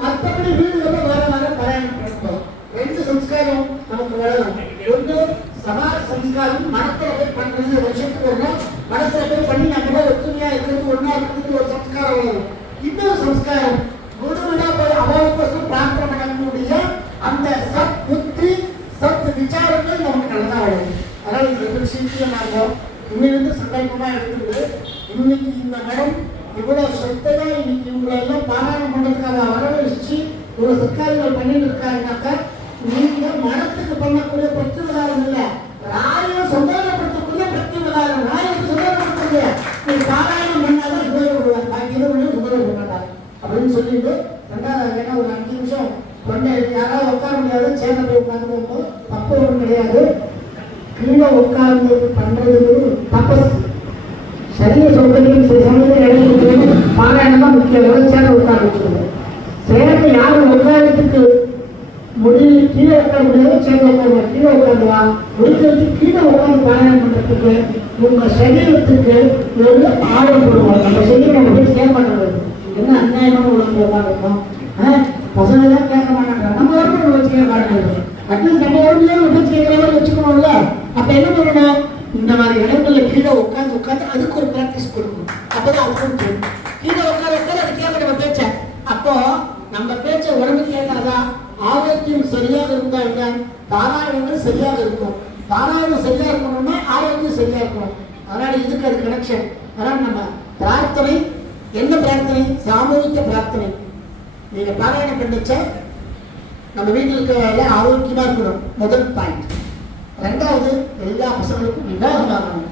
மற்றபடி வீடுகளை வேற வேற பாராயணம் பண்ணுவோம். 2 சம்ஸ்காரம் நமக்கு வரலாம். ஒன்று சபா சம்ஸ்காரம், மனத்துல போய் பண்றது வருஷத்துக்கு ஒரு நாள் மனத்துல போய் பண்ணி நம்ம ஒத்துமையா இருக்கிறது ஒன்னா இருக்கிறது ஒரு சம்ஸ்காரம் வரும். இன்னொரு சம்ஸ்காரம் முழுமையா போய் அவளுக்கு பிரார்த்தனை பண்ணக்கூடிய அந்த சத் புத்தி சத் விசாரங்கள் நமக்கு நல்லதா வரும். அதனால இந்த 2 விஷயத்தையும் நாங்கள் இன்னிருந்து சங்கல்பமா எடுத்துட்டு இன்னைக்கு இந்த மடம் இவ்வளவு சொத்தையா இன்னைக்கு இவங்களை எல்லாம் பாராயணம் பண்றதுக்காக வரவழைச்சு இவ்வளவு சர்க்காரிகள் பண்ணிட்டு இருக்காங்கன்னாக்கா, நீங்க மனத்துக்கு பண்ணக்கூடிய பக்தி விதாரம் இல்ல, ராயம் சந்தோஷப்படுத்தக்கூடிய பக்தி விதாரம். ராயத்துக்கு சந்தோஷப்படுத்தக்கூடிய நீ பாராயணம் பண்ணாதான் சுதோஷப்படுவாங்க, பாக்கி எது பண்ணி சுதோஷப்பட மாட்டாங்க அப்படின்னு சொல்லிட்டு 2வது ஏன்னா ஒரு 5 நிமிஷம் கொண்டே யாராவது உட்கார முடியாது, சேர்ந்த போய் உட்கார்ந்து போகும்போது தப்பு ஒன்றும் கிடையாது. கீழே உட்கார்ந்து பண்றது தபஸ். சரீர சௌகரியம் சில சமயத்தில் இடையில பாராயணம் தான் முக்கியம். சேர்ந்து உட்கார வச்சுக்கணும். சேர்ந்து யாரும் உட்காரத்துக்கு முடிவு கீழே உட்கார முடியாது, சேர்ந்து உட்காருவாங்க. கீழே உட்காந்துவா முடிஞ்சதுக்கு கீழே உட்காந்து பாராயணம் பண்றதுக்கு உங்க சரீரத்துக்கு வந்து ஆர்வம் போடுவாங்க. நம்ம சரீரம் நம்ம போய் சேர் பண்ணுறது என்ன அநியாயமான உடம்பு உட்காந்துருக்கோம். பசங்க தான் கேட்க மாட்டாங்க, நம்ம உடம்பு வச்சுக்க மாட்டாங்க. அட்லீஸ்ட் நம்ம உடம்புல வச்சு கேட்கிற மாதிரி வச்சுக்கணும்ல. அப்ப என்ன பண்ணணும்? இந்த மாதிரி இடங்கள்ல கீழே உட்காந்து அதுக்கு ஒரு பிராக்டிஸ் கொடுக்கணும். அப்பதான் அது கீழே உட்கார அது கேட்க நம்ம பேச்ச. அப்போ நம்ம பேச்ச ஆரோக்கியம் சரியாக இருந்தால்தான் பாராயணங்கள் சரியாக இருக்கும். பாராயணம் சரியா இருக்கணும்னா ஆரோக்கியம் சரியா இருக்கணும். அதனால இதுக்கு அது கனெக்ஷன். அதனால நம்ம பிரார்த்தனை என்ன பிரார்த்தனை? சாமூகிக பிரார்த்தனை. நீங்க பாராயணம் பண்ணிச்ச நம்ம வீட்டில் இருக்கிற ஆரோக்கியமா இருக்கணும், முதல் பாயிண்ட். ரெண்டாவது, எல்லா பசங்களுக்கும் விவாகம் ஆகணும்.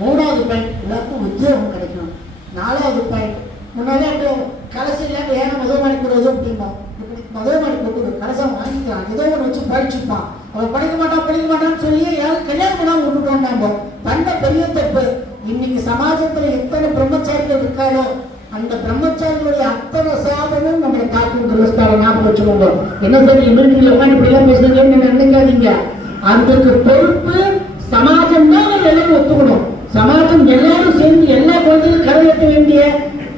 மூணாவது பாயிண்ட், எல்லாருக்கும் உத்தியோகம் கிடைக்கணும். நாலாவது பாயிண்ட், முன்னாடி அப்படி கலசையில் ஏன்னா மதுவமணி கூடாது அப்படின்னா மதுவமணி போட்டு கலசம் வாங்கிக்கிறான், ஏதோ ஒன்று வச்சு படிச்சுப்பான். அவன் படிக்க மாட்டான்னு சொல்லி யாரும் கல்யாணம் பண்ணாமல் விட்டுட்டோம். நம்ம பண்ண பெரிய தப்பு. இன்னைக்கு சமாஜத்துல எத்தனை பிரம்மச்சாரிகள் இருக்காரோ அந்த பிரம்மச்சாரிகளுடைய அத்தனை சாதமும் நம்மளை காக்கும். கிறிஸ்தாவை ஞாபகம் வச்சுக்கோங்க. என்ன சரி எமிரிட்டியில் உட்காந்து இப்படிலாம் பேசுறீங்கன்னு நினைக்காதீங்க. அதுக்கு பொறுப்பு சமாஜம் தான் எல்லாரும் ஒத்துக்கணும். சமாஜம் எல்லாரும் சேர்ந்து எல்லா குழந்தையும் கரையேற்ற வேண்டிய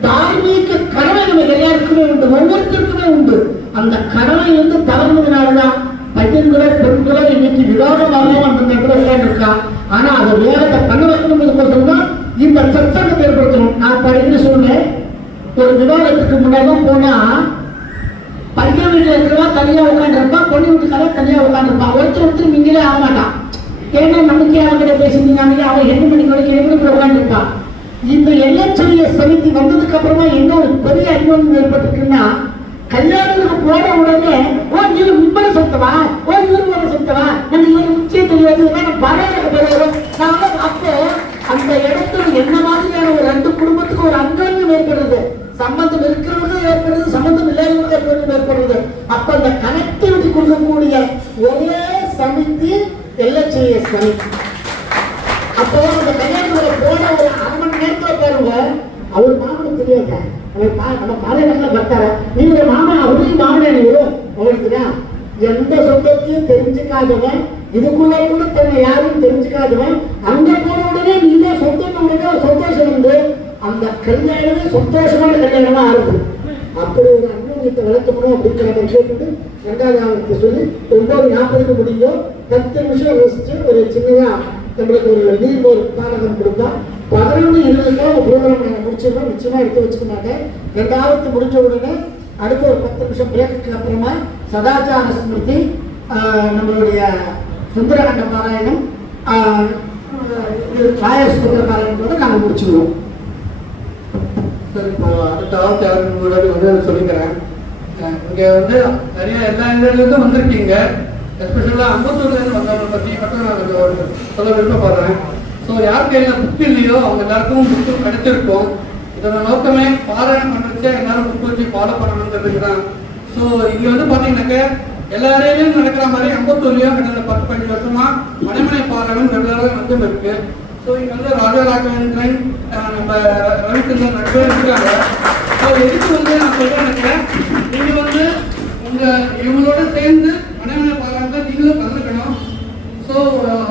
தார்மீக கடமை நம்ம எல்லாருக்குமே உண்டு, ஒவ்வொருத்தருக்குமே உண்டு. அந்த கடமை வந்து தவறுனதுனாலதான் பையன்களோ பெண்களோ இன்னைக்கு விரோதமாக அந்த இடத்துல இருக்கா. ஆனா அதை வேகத்தை பண்ண வைக்கணும் தான் இந்த சட்டத்தை ஏற்படுத்தணும். நான் படிக்கிற சொன்னேன், ஒரு விவாதத்துக்கு முன்னாடி போனா பையன் வீட்டுல இருக்கிறவா தனியா உட்காந்துருப்பா, பொண்ணு வீட்டுக்காரா தனியா உட்காந்துருப்பா. ஒருத்தர் நீங்களே ஆக மாட்டான். ஏன்னா நமக்கே அவங்கிட்ட பேசியிருந்தீங்க, அவன் 8 மணி வரைக்கும் எங்களுக்கு உட்காந்துருப்பான். இந்த எல்லைச்சொல்லிய சமிதி வந்ததுக்கு அப்புறமா என்ன ஒரு பெரிய அனுபவம் ஏற்பட்டிருக்குன்னா, கல்யாணத்துக்கு போன உடனே ஓ நீங்க முன்பரை சொத்தவா, ஓ இவரு வர சொத்தவா, நம்ம இவரு முக்கிய தெரியாது பரவாயில்ல பெறுவோம். அப்போ அந்த இடத்துல என்ன மாதிரியான ஒரு 2 குடும்பத்துக்கு ஒரு அங்கன்யம் ஏற்படுறது, சம்பந்தம் இருக்கிறவங்க ஏற்படுறது, சம்பந்தம் இல்லாதவங்க ஏற்படுறது. அப்ப அந்த கனெக்டிவிட்டி கொடுக்கக்கூடிய ஒரே சமிதி எல்லைச்சொல்லிய சமிதி. அப்போ அந்த கல்யாணத்துல போன ஒரு 1/2 மணி நேரத்துல பாருங்க, அவர் மாமனுக்கு தெரியாத நம்ம பாலைவனத்துல பார்த்தாரு, நீங்க மாமா அவரையும் மாமனானி வரும் அவருக்கு எந்த சொந்தத்தையும் தெரிஞ்சுக்காதவன், இதுக்குள்ள கூட தன்னை யாரும் தெரிஞ்சுக்காதவன், அங்க போன உடனே நீங்க சொந்தம் உடனே ஒரு சந்தோஷம் வந்து அந்த கல்யாணமே சந்தோஷமான கல்யாணமா ஆரம்பிச்சு. அப்படி ஒரு அந்யோன்யத்தை வளர்க்கணும் அப்படிங்கிற மாதிரி கேட்டுட்டு 2வது அவருக்கு சொல்லி 9:40 முடியும். 10 நிமிஷம் யோசிச்சு ஒரு சின்னதா நம்மளுக்கு ஒரு நீர் ஒரு பாடகம் கொடுத்தா 11:20 ப்ரோக்ராம் நாங்கள் முடிச்சிருக்கோம். நிச்சயமா எடுத்து வச்சுக்க மாட்டேன். 2வது முடிஞ்ச உடனே அடுத்த ஒரு 10 நிமிஷம் பிரேக்குக்கு அப்புறமா சதாச்சார ஸ்மிருதி, நம்மளுடைய சுந்தரகண்ட பாராயணம், ராயசுந்தர பாராயணத்தோடு நாங்கள் முடிச்சுடுவோம். சரி, இப்போ அடுத்த வந்து சொல்லிக்கிறேன். இங்கே வந்து நிறைய எல்லா இடத்துலேருந்தும் வந்திருக்கீங்க. எஸ்பெஷலாக அம்பத்தூர்லேருந்து வந்தவங்களை பற்றி மட்டும் நான் சொல்ல விருப்பப்படுறேன். ஸோ யார் கையில் புக்கு இல்லையோ அவங்க எல்லாருக்கும் புக்கு கிடைச்சிருக்கும். இதோட நோக்கமே பாராயணம் பண்ணுறச்சே எல்லாரும் புக்கு வச்சு ஃபாலோ பண்ணணுங்கிறதுக்கு தான். ஸோ இங்கே வந்து பார்த்தீங்கன்னாக்க எல்லா ஏரியாலையும் நடக்கிற மாதிரி அம்பத்தூர்லேயும் கடந்த 10-15 வருஷமா மணிமனை பாராயணம் ரெகுலராக வந்து இருக்கு. ஸோ இங்கே வந்து ராஜா ராகவேந்திரன், நம்ம ரவிச்சந்திரன் 2 பேர் இருக்காங்க. ஸோ எதுக்கு வந்து நான் சொல்கிறேன்னாக்க நீங்கள் வந்து இவங்களோட சேர்ந்து மணிமனை பாராயணத்தை நீங்களும் கலந்துக்கணும். ஸோ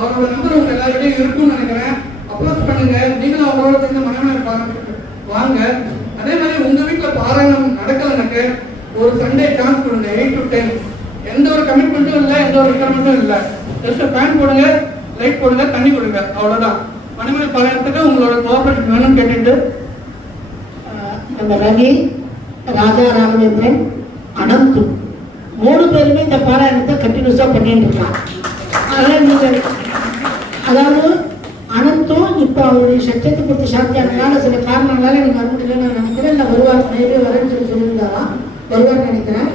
அவரோட நம்பர் உங்க எல்லாருடையும் இருக்கும்னு நினைக்கிறேன். அப்ரோச் பண்ணுங்க, நீங்களும் அவங்களோட சேர்ந்து மணிமனை பாராயணத்துக்கு வாங்க. அதே மாதிரி உங்க வீட்டில் பாராயணம் நடக்கலைனாக்க ஒரு சண்டே சான்ஸ் கொடுங்க. 8 to 10 எந்த ஒரு கமிட்மெண்ட்டும் இல்லை, எந்த ஒரு ரிக்வயர்மெண்ட்டும் இல்லை. ஜஸ்ட் ஃபேன் போடுங்க, லைட் போடுங்க, தண்ணி கொடுங்க, அவ்வளோதான். மணிமனை பாராயணத்துக்கு உங்களோட கோஆபரேஷன் வேணும்னு கேட்டுட்டு நம்ம ரவி, ராஜா ராகவேந்திரன், அனந்து 3 பேருமே இந்த பாராயணத்தை கண்டினியூஸாக பண்ணிட்டு இருக்காங்க. அதனால் நீங்கள் அதாவது அனந்தும் இப்போ அவருடைய சட்டத்தை பற்றி சாத்தியானதுனால சில காரணங்களால நீங்கள் வர முடியலன்னு நான் நினைக்கிறேன். இல்லை வருவார், நேரே வரேன்னு சொல்லியிருந்தாராம், வருவார்னு நினைக்கிறேன்.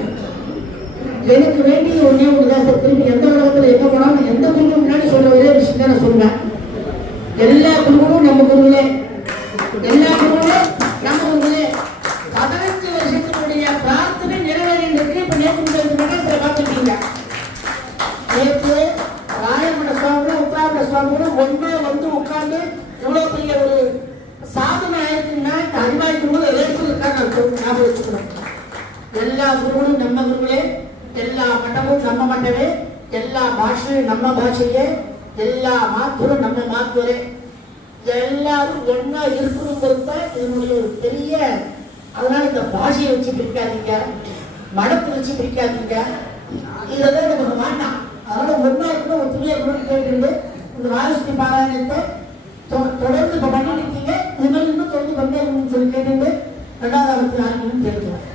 எனக்கு வேண்டிய ஒன்றே ஒன்று தான் சார். திரும்பி எந்த உலகத்தில் எங்கே போனாலும் எந்த குருவும் முன்னாடி சொல்கிற ஒரே விஷயம் தான் நான் சொல்லுவேன். எல்லா குருவும் நம்ம குருவிலே, எல்லா குருவும் நம்ம குருவிலே. 15 வருஷத்தினுடைய பிரார்த்தனை நிறைவேறின்றிருக்கு. இப்போ நேற்று பார்த்துருக்கீங்க. நேற்று ராயமண சுவாமிகளும் உத்தராமண சுவாமிகளும் ஒன்றே வந்து உட்கார்ந்து இவ்வளோ பெரிய ஒரு சாதனை ஆயிருக்குன்னா இந்த அறிவாய் குருவில் ஏற்றுக்காக ஞாபகம் வச்சுக்கணும். எல்லா குருவும் நம்ம குருவிலே, எல்லா மண்டபமும் நம்ம மண்டபே, எல்லா பாஷையும் நம்ம பாஷையே, எல்லா மாத்துரும் நம்ம மாத்துவரே. எல்லாரும் ஒன்னா இருக்கணுங்கிறது தான் இதனுடைய ஒரு பெரிய. அதனால இந்த பாஷையை வச்சு பிரிக்காதீங்க, மடத்தை வச்சு பிரிக்காதீங்க, இதெல்லாம் நமக்கு வேண்டாம். அதனால ஒன்னா இருக்கணும், ஒத்துமையா இருக்கணும்னு கேட்டு இந்த வாரஸ்தி பாராயணத்தை தொடர்ந்து இப்போ பண்ணிட்டு இருக்கீங்க. இது மாதிரி இன்னும் தொடர்ந்து பண்ணணும்னு சொல்லி கேட்டு 2வது ஆரம்பித்து கேட்கிறேன்.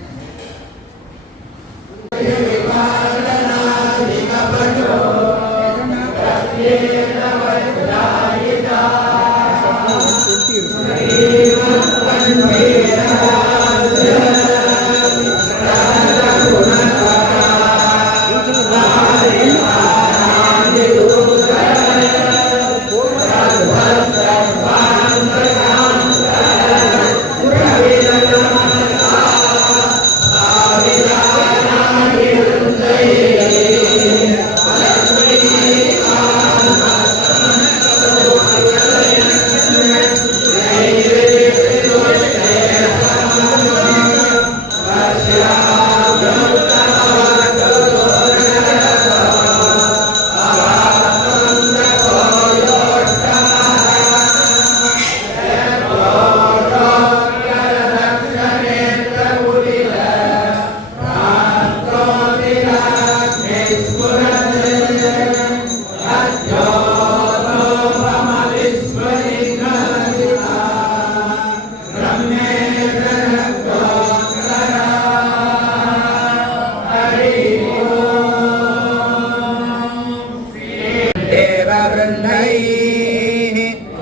देववृन्दैः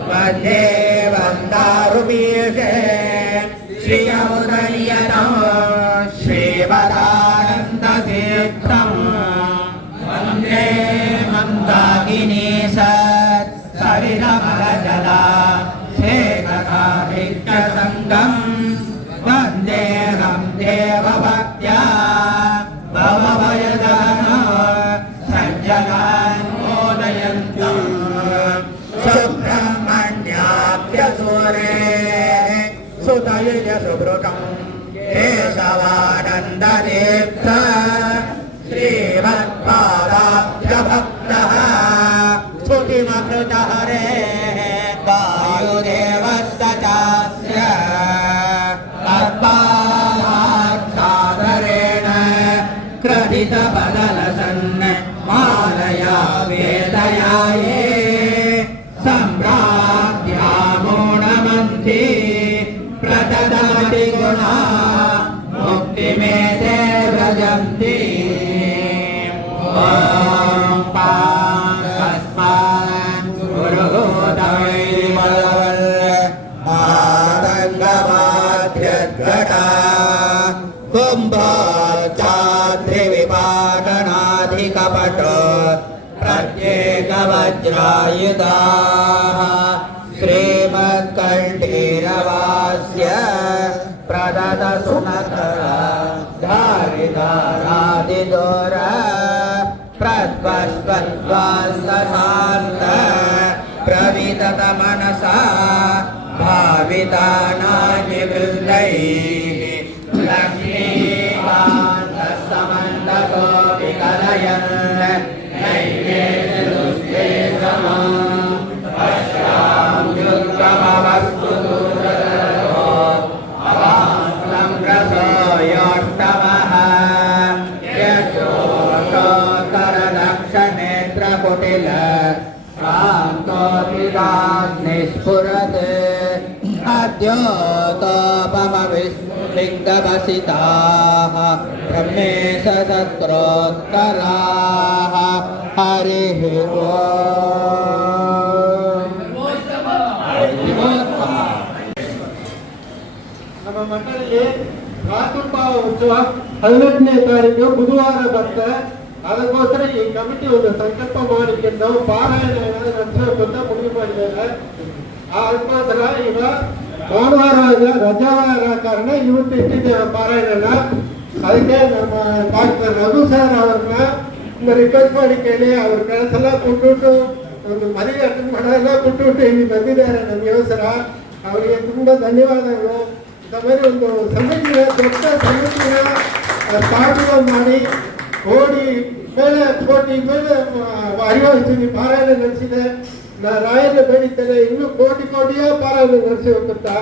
मध्ये वन्दारुपीशे श्रियमुदनियतम् श्रीवदानन्दतीर्थम् वन्दे मन्दाकिनी सरितमलजला शेखराभिज्ञसङ्गम् वन्देहं देवभक्त्या भवभयदहनो सज्जनान् मोदयन्तम् सुब्रह्मण्याभ्यसूरे सुतयुज सुभृतम् केशवानन्दतीर्थ श्रीमत्पादाब्जभक्तः स्तुतिमकृतहरे वायुदेवस्य चास्य तत्पादाच्छादरेण क्रथितपदलसन् मालया वेदयाये सम्भ्रान्त्यामूढमन्ति प्रददाति गुणा मुक्तिमेते व्रजन्ति ॐ पास्मान् गुरुहूतैर्मलवल् आतङ्गमाद्यद्घटा कुम्भचाद्रिविपाटनाधिकपट प्रत्येकवज्रायुधाः श्रीमत्कण्ठीरवास्य प्रददसुनकरा धारिधारादिदोर प्रद्वस्वद्वान्तशान्त प्रविततमनसा भावितानानिवृन्दैः लक्ष्मीकान्तसमण्डको विकलयन् नैवेद्यदुष्टे समम् पश्याम्युत्तमवस्तु दूरदर्शो अवान्तं रसोयोत्तमः यशोतोकरदक्षनेत्रकुटिल शान्तोऽपिदाग्निस्फुरत् अद्योतोपमविलिङ्गभसिताः ब्रह्मेश तत्रोत्तराः हरिः ನಮ್ಮ ಮಂಡಳಿಗೆ ರಾತುಂಬಾ ಉತ್ಸವ 18ನೇ ತಾರೀಕು ಬುಧವಾರ ಬರುತ್ತೆ. ಅದಕ್ಕೋಸ್ಕರ ಈ ಕಮಿಟಿ ಒಂದು ಸಂಕಲ್ಪ ಮಾಡಿಕ್ಕೆ ನಾವು ಪಾರಾಯಣ ನಡೆಸಬೇಕು ಅಂತ ಮುಗಿ ಮಾಡಿದ್ದಾರೆ. ಅದಕ್ಕೋಸ್ಕರ ಈಗ ಭಾನುವಾರ ರಜಾವಾರ ಕಾರಣ ಇವತ್ತು ಇಟ್ಟಿದ್ದೇವೆ ಪಾರಾಯಣ. ಅದಕ್ಕೆ ನಮ್ಮ ಡಾಕ್ಟರ್ ರಘು ಸರ್ ಅವ್ರನ್ನ ರಿಕ್ವೆಸ್ಟ್ ಮಾಡಿ ಕೇಳಿ ಅವ್ರ ಕೆಲಸೆಲ್ಲ ಕೊಟ್ಬಿಟ್ಟು ಒಂದು ಮದುವೆ ಅಟೆಂಡ್ ಮಾಡೋದೆಲ್ಲ ಕೊಟ್ಬಿಟ್ಟು ಇಲ್ಲಿ ಬಂದಿದ್ದಾರೆ ನಮಗೋಸ್ಕರ. ಅವರಿಗೆ ತುಂಬಾ ಧನ್ಯವಾದಗಳು. ಮೇಲೆ ಒಂದು ಸಂಘಟನೆ ದೊಡ್ಡ ಸಂಘಟನೆ ಸ್ಥಾಪನೆ ಮಾಡಿ ಕೋಟಿ ಮೇಲೆ ಹರಿವಾಯಿಸಿ ಪಾರಾಯಣ ನಡೆಸಿದೆ. ರಾಯನ ಬೇಡಿದ್ದೇನೆ ಇನ್ನೂ ಕೋಟಿಯ ಪಾರಾಯಣ ನಡೆಸಿ ಹೋಗುತ್ತಾ.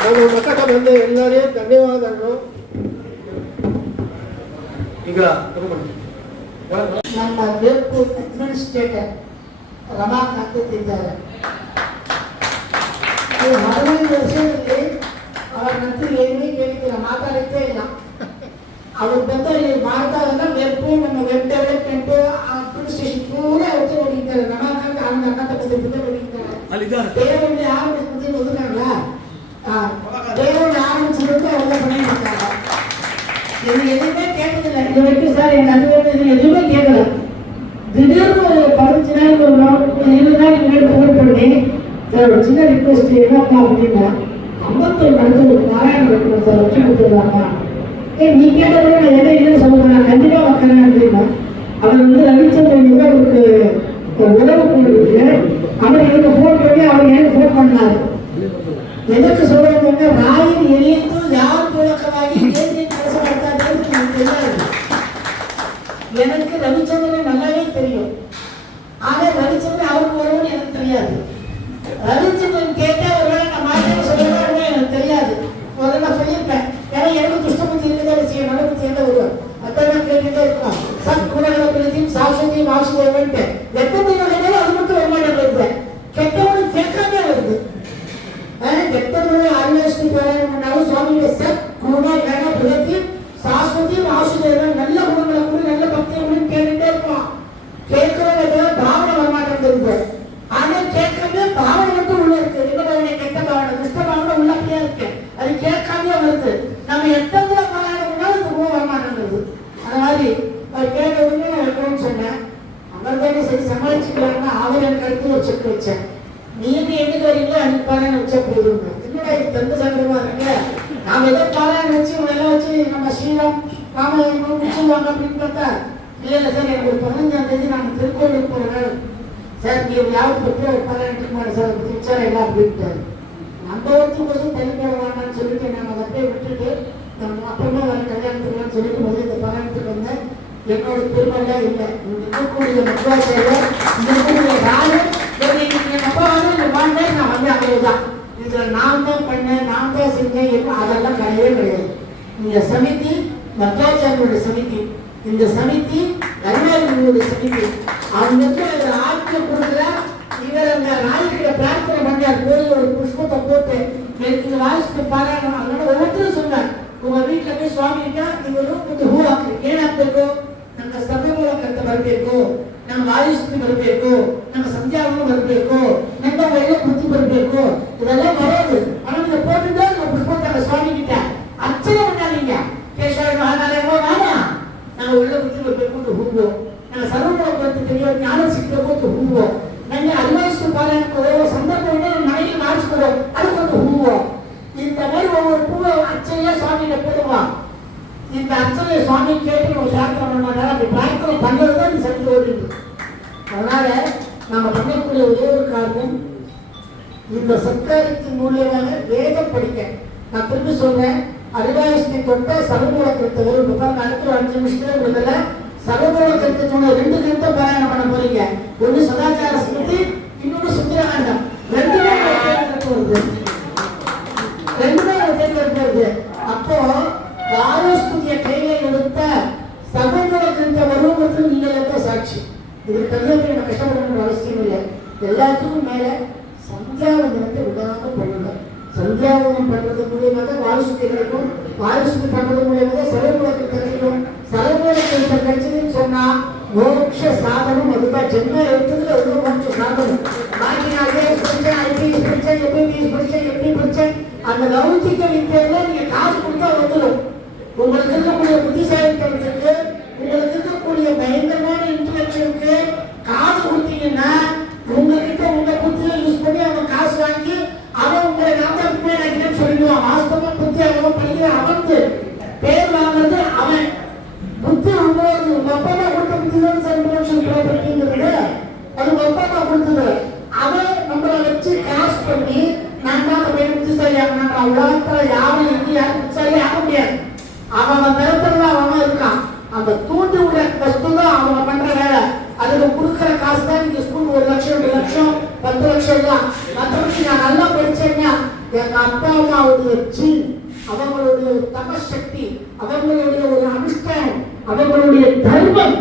ನಾನು ಮಠಕ್ಕೆ ಬಂದೆ. ಎಲ್ಲರಿಗೂ ಧನ್ಯವಾದಗಳು. ಈಗ ನಮ್ಮ ಬೇಕು ಅಡ್ಮಿನಿಸ್ಟ್ರೇಟರ್ ರಮಾಕಾಂತ್ ಇದ್ದಾರೆ. 15 ವರ್ಷದಲ್ಲಿ ಅವರ ನಂತರ ಏನೇ ಕೇಳಿದ್ದೀರ ಮಾತಾಡಿದ್ದೇ ಇಲ್ಲ. ಅವ್ರ ಬಂದ ಮಾಡ್ತಾ ವೆಬ್ ನಮ್ಮ ವೆಬ್ ಡೆವಲಪ್ಮೆಂಟ್ ಅಡ್ಮಿನಿಸ್ಟ್ರೇಷನ್ ಪೂರ ಹೆಚ್ಚು ನೋಡಿದ್ದಾರೆ. ರಮಾಕಾಂತ್ ಅವ್ನ ಅನ್ನ ತಗೊಂಡಿದ್ದೆ ನೋಡಿದ್ದಾರೆ. ಬೇರೆಯವ್ರನ್ನ ಯಾರು ಮುಂದೆ ಓದಿದಾರಲ್ಲ ಬೇರೆಯವ್ರು ಯಾರು ಮುಂಚಿರುತ್ತೆ ಅವ್ರನ್ನ ಪಣೆ ಮಾಡ್ತಾರೆ. ಇದು ಎದುರೇ ಕೇಳಿದಿಲ್ಲ. ಇದು ವ್ಯಕ್ತಿ ಸರ್ ಎದುರೇ ಕೇಳಲ್ಲ. திடீர்னு பதினஞ்சு நாளைக்கு ஒரு 20 நாளைக்கு முன்னாடி ஃபோன் பண்ணி சார் ஒரு சின்ன ரிக்வெஸ்ட் என்னப்பா அப்படின்னா 51 நடந்தது நாராயண வைக்கணும் சார் வச்சு கொடுத்துருவாங்க. நீ கேட்டபடி நான் என்ன இல்லைன்னு சொல்லுவேன். நான் கண்டிப்பாக வைக்கிறேன் அப்படின்னா அவர் ரவிச்சந்திரன் அவருக்கு உறவு போயிருக்கு. அவர் எனக்கு ஃபோன் பண்ணி அவர் எனக்கு ஃபோன் பண்ணாரு. எதற்கு சொல்றாங்கன்னா ராயன் எரியும் யாருக்கு பழக்கமாகி தேதியை பேச மாட்டாங்க எனக்கு தெரியாது. எனக்கு ரவிச்சந்திரன் நல்லாவே தெரியும். ஆனா ரவிச்சந்திரன் அவருக்கு வருவோம்னு எனக்கு தெரியாது. ரவிச்சந்திரன் கேட்டா ஒருவேளை நான் மாட்டேன்னு சொல்லுவேன் எனக்கு தெரியாது. ஒரு நான் சொல்லியிருப்பேன். ஏன்னா எனக்கு துஷ்டபுத்தி இருக்குதான் செய்ய நல்ல புத்தி என்ன வருவேன் அதான் கேட்டுட்டே இருக்கோம். சத் குணகலத்தையும் சாஸ்வதியும் வாசுதேவன்ட்டு எத்தனை வகையிலும் அது மட்டும் வருமானம் வருது. கெட்டவனுக்கு கேட்காமே வருது. எத்தனை ஆர்வேஸ்டி பாராயணம் பண்ணாலும் சுவாமியுடைய சத் குண கண பிரகதி சாஸ்வதியும் வாசுதேவன் நல்ல குணங்களை கூட நல்ல பக்தியை கூட கேட்டுட்டே இருப்போம். கேட்கறவங்க பாவனை வரமாட்டம் இருக்கு. ஆனா கேட்கவே பாவனை மட்டும் உள்ள இருக்கு. என்ன பாவனை? கெட்ட பாவனை, துஷ்ட பாவனை உள்ள அப்படியே இருக்கு. அது கேட்காமே வருது. நம்ம எத்தனை பாராயணம் பண்ணாலும் இது போக வரமாட்டேங்குது. அந்த மாதிரி கேட்க உடனே நான் வைக்கணும்னு சொன்னேன். அவர் தானே சரி சமாளிச்சுக்கலாம்னா அவர் எனக்கு அடுத்து ஒரு செக் வச்சேன். நீங்க என்னைக்கு வரீங்களோ அன்னைக்கு பாராயணம் வச்சா போதும். என்னடா இது தந்த சங்கரமா இருக்கு. நாம ஏதோ பாராயணம் வச்சு எல்லாம் வச்சு நம்ம ஸ்ரீராம் ராமாயணம் முடிச்சுவாங்க அப்படின்னு பார்த்தா இல்லை சார் எனக்கு ஒரு 15ஆம் தேதி நாங்கள் திருக்கோவிலுக்கு போகிறேன் சார். நீ யாவது பற்றி ஒரு பாராயணத்துக்கு மாட்டேன் சார், அதை பற்றி விசாரம் இல்லை அப்படின்ட்டாரு. நம்ம ஒருத்தருக்கோசம் தனி போட வேண்டாம்னு சொல்லிட்டு நாங்கள் அதை அப்படியே விட்டுட்டு அப்புறமா வர கல்யாணத்துக்குலாம் சொல்லிட்டு முதல்ல இந்த பாராயணத்துக்கு வந்தேன். என்னோட பெருமைலாம் இல்லை. இருக்கக்கூடிய மத்வாச்சாரியர் இருக்கக்கூடிய ராஜு என் அப்பா வந்து இந்த வாழ்ந்தே நான் வந்து அவ்வளவுதான். இதுல நான் தான் பண்ணேன், நான் தான் செஞ்சேன், அதெல்லாம் கிடையவே கிடையாது. இந்த சமிதி மத்வாச்சாரியோட சமிதி, இந்த சமிதி ரவிநாதனுடைய சமிதி. அவங்க வந்து ஆட்சியை கொடுக்கல. இவர் அந்த ராஜகிட்ட பிரார்த்தனை பண்ணார். கோயில் ஒரு புஷ்பத்தை போட்டு எனக்கு இந்த வாய்ஸ்க்கு பாராயணம். அதனால ஒவ்வொருத்தரும் சொன்னார், உங்க வீட்டுல போய் சுவாமಿ கிட்ட ನೀವು ಒಂದು ಹೂ ಹಾಕಿ ಏನಾಗಬೇಕು, ನಮ್ಮ ಸಭೆ ಮೂಲಕ ಬರಬೇಕು, ನಮ್ಮ ವಾಯುಸ್ಥಿತಿ ಬರಬೇಕು, ನಮ್ಮ ಸಂಧ್ಯಾವನ ಬರಬೇಕು, ನಮ್ಮ ಒಳ್ಳೆ ಬುದ್ಧಿ ಬರಬೇಕು, ಇದೆಲ್ಲ ಬರೋದು. ಅದನ್ನ போட்டுட்டு நம்ம புஷ்பத்தை சுவாமி கிட்ட அர்ச்சனை பண்ணாதீங்க. கேசவ மகாநாராயணோ நாம நம்ம ಒಳ್ಳೆ ಬುದ್ಧಿ ಬರಬೇಕು ಅಂತ ಹೂವು, ನಮ್ಮ ಸರ್ವಮೂಲಕ ತಿಳಿಯೋ ಜ್ಞಾನ ಸಿಗಬೇಕು ಅಂತ ಹೂವು, ನನ್ನ ಅರಿವಾಯಿಸು ಪಾರಾಯಣಕ್ಕೆ ಹೋಗೋ ಸಂದರ್ಭವನ್ನು ನಮ್ಮ ಮನೆಯಲ್ಲಿ ಮಾಡಿಸ್ಕೊಡೋ ಅದಕ್ಕೊಂದು ಹೂವು. இந்த மாதிரி ஒவ்வொரு பூவை அர்ச்சனையா சுவாமிகிட்ட போடுவோம். இந்த அர்ச்சனையை சுவாமி கேட்டு நம்ம பிரார்த்தனை பண்ண மாட்டாங்க. அப்படி பிரார்த்தனை பண்றதுதான் இந்த சக்தி ஓடிட்டு. அதனால நம்ம பண்ணக்கூடிய ஒரே ஒரு காரணம் இந்த சத்காரத்தின் மூலியமாக வேதம் படிக்க. நான் திரும்பி சொல்றேன், அரிவாயஸ்தி தொட்ட சர்வமூல கருத்தை வரும். அடுத்த 5 நிமிஷத்துல முதல்ல சர்வமூல கருத்தை சொன்ன 2 கருத்தை பாராயணம் பண்ண போறீங்க. ஒன்று சதாச்சார ஸ்மிருதி, இன்னொன்று சுந்தரகாண்டம். 2 வருது. அப்போ வாயுஸ்துதிய கையில எடுத்த சர்வமூலகிருத்த வருவதற்கு நீங்கள் சாட்சி. இது கல்யாணம் நம்ம கஷ்டப்படணும்னு அவசியம் இல்லை. எல்லாத்துக்கும் மேல சந்தியாவதனத்தை விடாம பண்ணுங்க. சந்தியாவதனம் பண்றது மூலியமாக வாயுஸ்துதி கிடைக்கும். வாயுஸ்துதி பண்றது மூலியமாக சர்வமூலகிருத்த கிடைக்கும். சர்வமூலகிருத்த கிடைச்சதுன்னு சொன்னா மோட்ச சாதனம். அதுதான் ஜென்ம எடுத்ததுல ஒரு மோட்ச சாதனம். பாக்கி நான் படிச்சேன், ஐபிஎஸ் படிச்சேன், எம்பிபிஎஸ் படிச்சேன், எப்படி படிச்சேன், அந்த லௌகிக வித்தையில நீங்க காசு கொடுத்தா வந்துடும். உங்களுக்கு இருக்கக்கூடிய புத்திசாலித்தனத்துக்கு, உங்களுக்கு இருக்கக்கூடிய பயங்கரமான இன்டெலெக்சுவலுக்கு காசு கொடுத்தீங்கன்னா உங்ககிட்ட உங்க புத்தியை யூஸ் பண்ணி அவன் காசு வாங்கி அவன் உங்களை நான் தான் உண்மையாக்கினு சொல்லிடுவான். வாஸ்தவமா புத்தி அவன் படிக்கிற அவனுக்கு பேர் வாங்குறது அவன் புத்தி. உங்களோட உங்க அப்பா அம்மா கொடுத்த புத்தி தான் இன்டெலெக்சுவல் ப்ராப்பர்ட்டிங்கிறது. அது உங்க அப்பா அம்மா கொடுத்தது. அவன் நம்மளை வச்சு காசு பண்ணி நான் தான் அந்த புத்திசாலி ஆகணும். உலகத்துல யாரும் யாரும் புத்திசாலி ஆக முடியாது. அவன் நிலத்துல அவன் இருக்கான். அந்த தூண்டி விடுற வஸ்து தான் அவங்க பண்ற வேலை. அதுக்கு கொடுக்குற காசு தான் நீங்க ஸ்கூல் 1 லட்சம் 2 லட்சம் 10 லட்சம் தான். மற்றபடி நான் நல்லா படிச்சேன்னா எங்க அப்பா அம்மாவுடைய ஜீன், அவங்களுடைய தபசக்தி, அவங்களுடைய ஒரு அனுஷ்டானம், அவங்களுடைய தர்மம்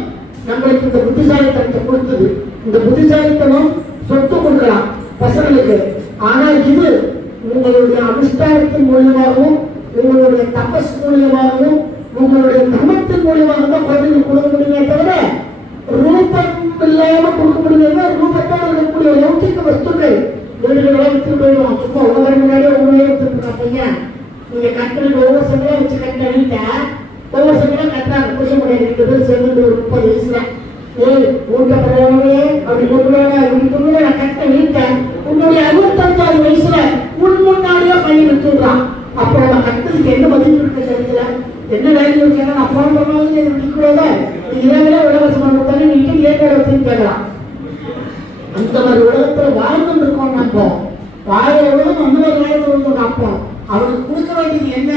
நம்மளுக்கு இந்த புத்திசாலித்தனத்தை கொடுத்தது. இந்த புத்திசாலித்தனம் சொத்து கொடுக்கலாம் பசங்களுக்கு. ஆனா இது உங்களுடைய அனுஷ்டானத்தின் மூலியமாகவும் உங்களுடைய தபஸ் மூலியமாகவும் உங்களுடைய தர்மத்தின் மூலியமாக தான் குழந்தைகள் கொடுக்க முடியுமே தவிர ரூபம் இல்லாம கொடுக்க முடியுமா? ரூபத்தோடு இருக்கக்கூடிய லௌகிக வஸ்துக்கள் வீடுகளை எடுத்துட்டு போயிடுவோம். சும்மா ஒவ்வொரு முன்னாடியே ஒவ்வொரு எடுத்துருக்கா பையன். நீங்க கட்டுறது ஒவ்வொரு சமையல வச்சு கட்டிட்ட ஒவ்வொரு சமையல கட்டுறாங்க. புருஷ முடியாது 2 பேரும் சேர்ந்து ஒரு 30 வயசுல ஊட்டப்படுறவங்களே அப்படி கொண்டுவாங்க. இப்படி கொண்டு நான் கட்ட நீட்டேன். உன்னுடைய 65 வயசுல முன்னாடியே பையன் விட்டுடுறான். அப்ப நம்ம கட்டுறதுக்கு என்ன பதில் இருக்கு கருத்துல, என்ன வேல்யூ இருக்கு? நான் போன் பண்ணாலும் நிற்கிறத இரவில இலவசமான தண்ணி நீட்டு ஏற்காடு வச்சுன்னு கேட்கலாம். அந்த மாதிரி உலகத்துல வாழ்ந்து இருக்கோம். நம்ம வாழ எவ்வளவு அந்த மாதிரி வாழ்ந்து இருந்தோம். அப்போ அவனுக்கு கொடுக்க வேண்டியது என்ன?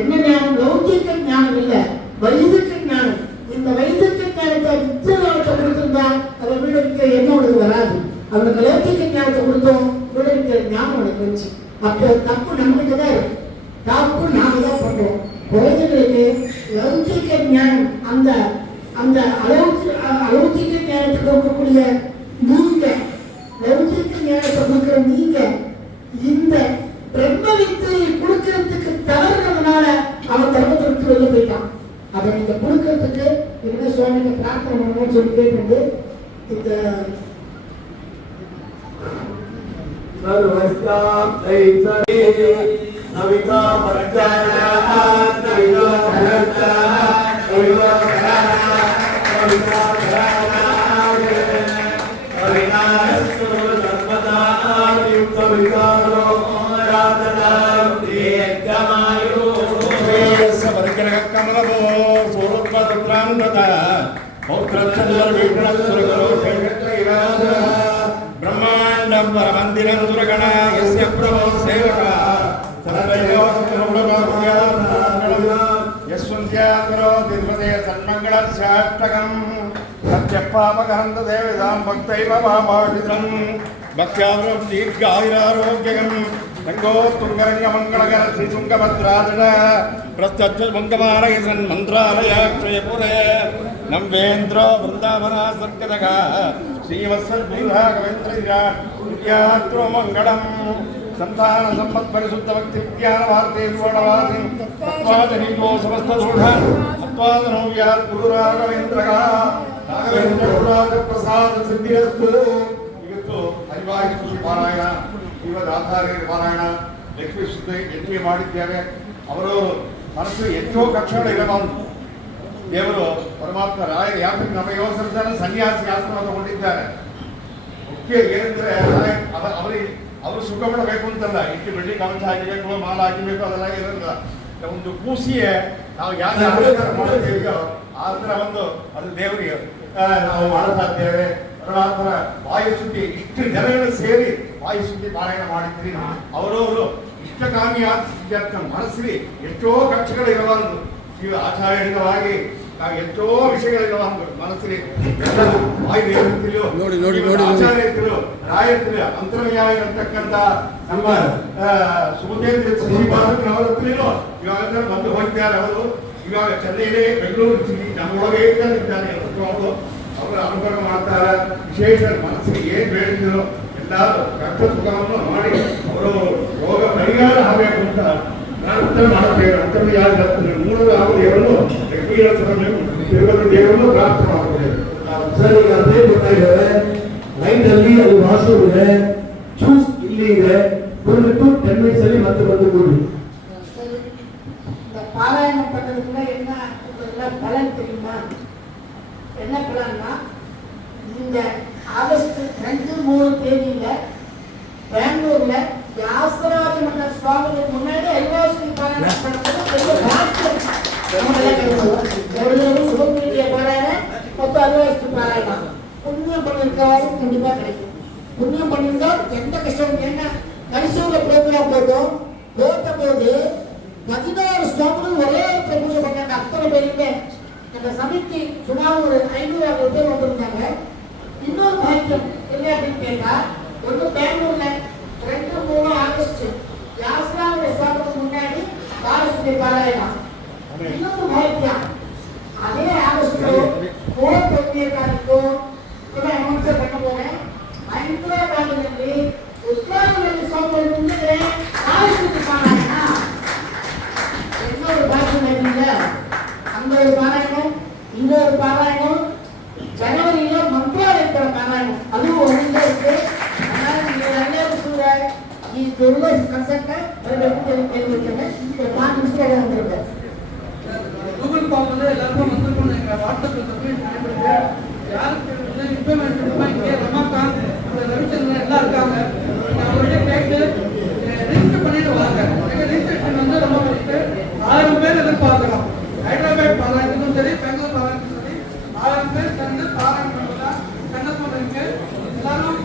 என்ன ஞானம்? லௌகிக ஞானம் இல்ல, வைதிக ஞானம். இந்த வைதிக ஞானத்தை வித்தியாசத்தை கொடுத்திருந்தா அவன் வீடு இருக்கிற எண்ணம் அவனுக்கு வராது. அவனுக்கு லௌகிக ஞானத்தை கொடுத்தோம், வீடு இருக்கிற ஞானம் அவனுக்கு வந்துச்சு. அப்போ தப்பு நம்மகிட்ட தான் இருக்கு, தப்பு நாம தான் பண்றோம். குழந்தைகளுக்கு லௌகிக ஞானம் அந்த அந்த அலௌகிக ஞானத்துக்கு இருக்கக்கூடிய நீங்க, லௌகிக ஞானத்தை கொடுக்கிற நீங்க இந்த பிரம்ம வித்தையை கொடுக்கறதுக்கு தவறுறதுனால அவன் தர்மத்திற்கு வெளியே போயிட்டான். அதை நீங்க கொடுக்கறதுக்கு என்ன சுவாமிக்கு பிரார்த்தனை பண்ணணும்னு சொல்லி கேட்டு இந்த सर्वस्यां दैतरे नविका परजायाः नविका भरताः नविका भराः नविका भराः अविनाशो सर्वदा युक्तविकारो राधनां दीर्घमायु वर्गः कमलभो सूरत्वत्रान्वतः पौत्रचन्द्रविघ्नस्वरगरो शेषत्रैराजः ब्रह्माण्डं परमन्दिरं सुरगणा यस्य प्रभो सेवकः यस्वन्त्याकरो तिरुपते सन्मङ्गलस्याष्टकं सत्यपापकहन्त देवतां भक्तैव भावाषितं भक्त्यावरो दीर्घायुरारोग्यकं गङ्गोत्तुङ्गरङ्गमङ्गलकर श्रीतुङ्गभद्राजन प्रस्तुतमुङ्गमालयसन् मन्त्रालयाक्षयपुरे नम्बेन्द्रो वृन्दावना सर्गदः श्रीवत्सद्भूराघवेन्द्रयात्रो मङ्गलम् संतान संपत्परिशुद्ध भक्ति विज्ञान भारतीय सुवर्णवासी तत्वादनीको समस्तदूढ तत्वादनो व्यात् गुरुराघवेन्द्रः राघवेन्द्र गुरुराज प्रसाद सिद्धिरस्तु ಇವತ್ತು ಹರಿವಾಯು ಸ್ತುತಿ ಪಾರಾಯಣ ಶ್ರೀಮದ್ ಆಚಾರ್ಯರ ಪಾರಾಯಣ ಲಕ್ಷ್ಮೀ ಸ್ತುತಿ ಹೆಚ್ಚಿಗೆ ಮಾಡಿದ್ದೇವೆ. ಅವರು ಮನಸ್ಸು ಎಷ್ಟೋ ಕಕ್ಷೆಗಳು ಇರಬಾರದು. ದೇವರು ಪರಮಾತ್ಮ ರಾಯರು ಯಾಕೆ ನಮ್ಮ ಯೋಸರ್ಜನ ಸನ್ಯಾಸಿ ಆಶ್ರಮ ತಗೊಂಡಿದ್ದಾರೆ. ಮುಖ್ಯ ಏನಂದ್ರೆ ಅವರಿಗೆ ಅವರು ಸುಖ ಪಡಬೇಕು ಅಂತಲ್ಲ, ಇಟ್ಟು ಬೆಳ್ಳಿ ಕವಚ ಹಾಕಿಬೇಕು, ಮಾಲ ಹಾಕಿಬೇಕು, ಅದೆಲ್ಲ ಇರೋದಿಲ್ಲ. ಒಂದು ಕೂಸಿಯೇ ನಾವು ಯಾಕೆ ಮಾಡ್ತೇವೆಯೋ ಆ ಥರ ಒಂದು ಅದು ದೇವರಿಗೆ ನಾವು ಮಾಡ್ತಾ ಇದ್ದೇವೆ. ಪರಮಾತ್ಮನ ವಾಯುಶುದ್ಧಿ ಇಷ್ಟು ಜನಗಳು ಸೇರಿ ವಾಯುಶುದ್ಧಿ ಪಾರಾಯಣ ಮಾಡಿದ್ರಿ. ಅವರವರು ಇಷ್ಟಕಾಮಿಯಾದ ಮನಸ್ಸಿಗೆ ಎಷ್ಟೋ ಕಕ್ಷೆಗಳು ಇರಬಾರದು. ನೀವು ಆಚಾರ್ಯವಾಗಿ ನಾವು ಎಷ್ಟೋ ವಿಷಯಗಳಿರಬಾರದು ಮನಸ್ಸಿಗೆ. ವಾಯುದೇವರಿಗೂ ಆಚಾರ್ಯರು ರಾಯರು ಅಂತರ್ಯಾಗಿರತಕ್ಕಂಥ ನಮ್ಮ ಸುಮದೇಂದ್ರ ಶ್ರೀಪಾದರವರತ್ರಿನೂ ಇವಾಗ ಬಂದು ಹೋಗಿದ್ದಾರೆ. ಅವರು ಇವಾಗ ಚೆನ್ನೈನೇ ಬೆಂಗಳೂರು ನಮ್ಮೊಳಗೆ ಇದ್ದಾರೆ. ಅವರು ಅವರ ಅನುಭವ ಮಾಡ್ತಾರೆ. ವಿಶೇಷ ಮನಸ್ಸಿಗೆ ಏನು ಬೇಡಿದ್ರು ಎಲ್ಲರೂ ಕಷ್ಟ ಸುಖವನ್ನು ಮಾಡಿ ಅವರು ರೋಗ ಪರಿಹಾರ ಆಗಬೇಕು ಅಂತ ನಾನು ಉತ್ತರ ಮಾಡುತ್ತೇವೆ. ಅಂತರ್ಯಾಗಿರುತ್ತದೆ ಮೂಲ ದೇವರನ್ನು ತಿರುಪತಿ ದೇವರನ್ನು ಪ್ರಾರ್ಥನೆ ಮಾಡುತ್ತೇವೆ. ಸರ್, ಈಗ ಅದೇ ಗೊತ್ತಾಗಿದ್ದಾರೆ. ಲೈನ್ ಅಲ್ಲಿ ಅದು ವಾಶ್ರೂಮ್ ಇದೆ, ಜ್ಯೂಸ್ ಇಲ್ಲಿ ಇದೆ, ಬಂದ್ಬಿಟ್ಟು 10 minutes ಅಲ್ಲಿ ಮತ್ತೆ ಬಂದು ಕೂಡಿ. இந்த பாராயணம் பண்றதுக்குள்ள என்ன பலன் தெரியுமா? என்ன பலன்னா, இந்த ஆகஸ்ட் 2-3 தேதியில பெங்களூர்ல வியாசராஜ மன்ற சுவாமிக்கு முன்னாடி ஐவாசி பாராயணம் பண்றது பெரிய பாக்கியம். சுபமீடிய பாராயணம் மொத்த ஐவாசி பாராயணம் புண்ணியம் பண்ணிருக்காலும் கண்டிப்பா கிடைக்கும். புண்ணியம் பண்ணிருந்தால் எந்த கஷ்டம் என்ன கரிசூல ப்ரோக்ராம் போட்ட போது 16 சுவாமிகள் ஒரே பூஜை பண்ணாங்க. அத்தனை பேருமே அந்த சமிதி சுமார் ஒரு 500 பேர் வந்திருந்தாங்க. இன்னொரு பாக்கியம் என்ன அப்படின்னு கேட்டா, ஒன்று பெங்களூர்ல 2-3 ஆகஸ்ட் வியாசராஜ சுவாமிக்கு முன்னாடி வாரசுதி பாராயணம். இன்னொரு பாக்கியம் அதே ஆகஸ்ட் 4 ತಾರೀಕು ಅನೌನ್ಸ್ பண்ண போறேன். ಹೈದರಾಬಾದ್ನಲ್ಲಿ ಉತ್ತರ ಸ್ವಾಮಿಗಳ ಮುಂದೆ ವಾರಸುದಿ ಪಾರಾಯಣ. இன்னொரு பாக்கியம் இல்ல, அங்க ஒரு பாராயணம், இன்னொரு பாராயணம், ஜனவரியில மந்திராலயத்துல பாராயணம், அதுவும் ஒழுங்கா இருக்கு. அதனால நீங்க எல்லாரும் சூழ இது உள்ள கன்செப்ட கேள்விக்கிறேன். ஒரு 5 நிமிஷம் வந்துருங்க. கூகுள் ஃபார்ம்ல எல்லாருக்கும் வந்துருக்கணும். எங்க வாட்ஸ்அப்ல சப்மிட் பண்ணிடுங்க. யாருக்கு இன்ஃபர்மேஷன் வேணுமா இங்கே ரமாகாந்த் ரவிச்சந்திரன் எல்லாம் இருக்காங்க. அவங்கள்ட்ட கேட்டு ரிஜிஸ்டர் பண்ணிட்டு வாங்க. எங்க ரிஜிஸ்ட்ரேஷன் வந்து ரொம்ப 1000 பேர் எதிர்பார்க்கிறோம். ஹைதராபாத் பாராயணத்துக்கும் சரி, பெங்களூர் பாராயணத்துக்கும் சரி 1000 பேர் சேர்ந்து பாராயணம் பண்ணலாம். கண்ணப்பனுக்கு எல்லாரும்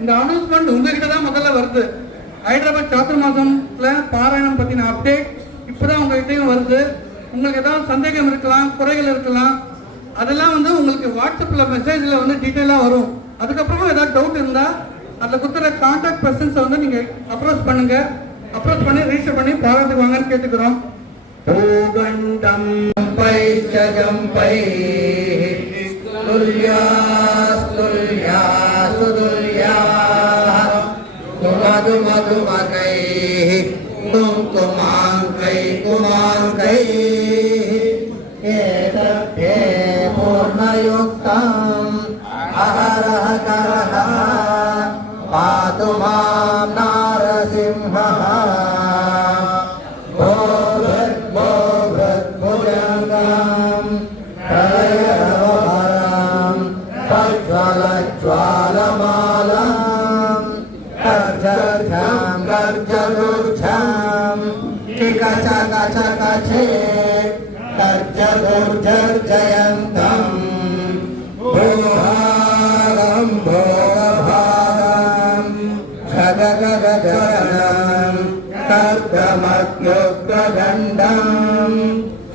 இந்த அனௌன்ஸ்மெண்ட் உங்ககிட்ட தான் முதல்ல வருது. ஹைதராபாத் சாத்துர்மாசம்ல பாராயணம் பற்றின அப்டேட் இப்போதான் உங்ககிட்டயும் வருது. உங்களுக்கு ஏதாவது சந்தேகம் இருக்கலாம், குறைகள் இருக்கலாம், அதெல்லாம் வந்து உங்களுக்கு வாட்ஸ்அப்பில் மெசேஜில் வந்து டீட்டெயிலாக வரும். அதுக்கப்புறமா ஏதாவது டவுட் இருந்தால் அதில் கொடுத்துற கான்டாக்ட் பர்சன்ஸை வந்து நீங்கள் அப்ரோச் பண்ணுங்கள். அப்ரோச் பண்ணி ரிஜிஸ்டர் பண்ணி பாராட்டுக்கு வாங்கன்னு கேட்டுக்கிறோம். பூகண்டம் பை ஜம்பை துல்யா துல்யா சுதுல்யா குமது மதுமகை குங்குமாங்கை குமாங்கை ஏதே பூர்ணயுக்தம் அஹரஹ கரஹ பாது மாம் நாரசிம்ஹः भोगद्भुजङ्गम् प्रलयवरम् प्रज्वलज्वालमालम् गर्जर्घम् गर्जदुर्झम् किकचकचकचे गर्जदुर्जर्जयन्तम् भूभागम् भोगभागम् खगगगगणम् कर्दमग्युग्रगण्डम्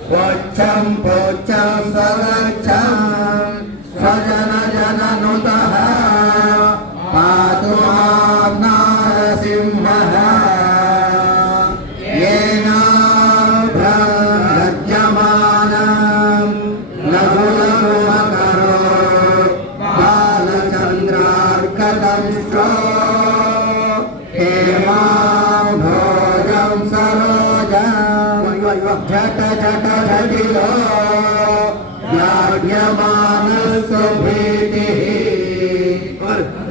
स्वच्छं पोच्छं स्वगच्छं स्वजनजननुतः पातु मां नारसिंहः येनाभ्रजमानं लघुलघुमकरो बालचन्द्रार्कदंष्ट्रो हेमां भोजं सरोजं झट झट झटिलो याज्ञमानस्वभीतिः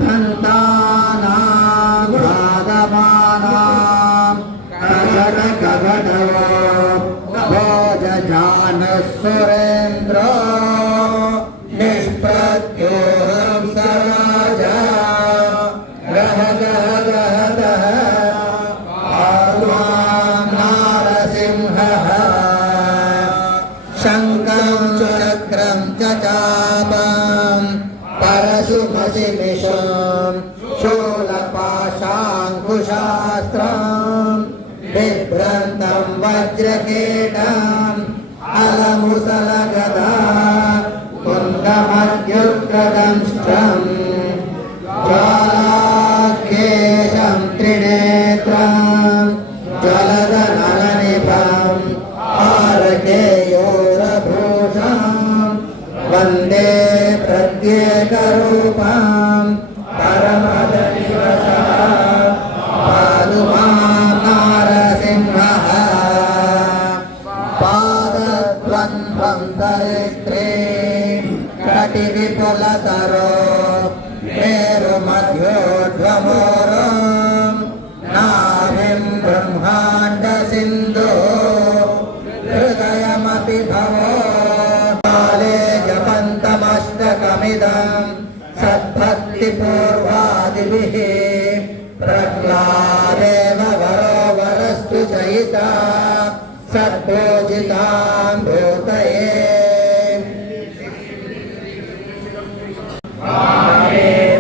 धन्तानां भागमानां कघटकघटवो भोजजानसुरेन्द्रो निष्प्रत्योहं सराजा गह गह गह गह आत्मां नारसिंहः शङ्खं चक्रं च चापं परशुमशिमिषं शूलपाशाङ्कुशास्त्रं बिभ्रन्तं वज्रकेटम् अलमुसलगदा कुन्दमद्युग्रदंष्ट्रम् ज्वालाकेशं त्रिनेत्रं ज्वलदनलनिभम् आरकेयोरभूषं वन्दे प्रत्येकरूपं परमदनिवसः पातु मां नारसिंहः पादद्वन्द्वं दरिद्रे कटिविपुलतरो मेरुमध्योध्वमोरं नाभिं ब्रह्माण्डसिन्धो हृदयमपि भवो काले जपन्तमष्टकमिदं सद्भक्तिपूर्वादिभिः प्रह्लादेव वरो वरस्तु चयिता सद्भोजितां भूतये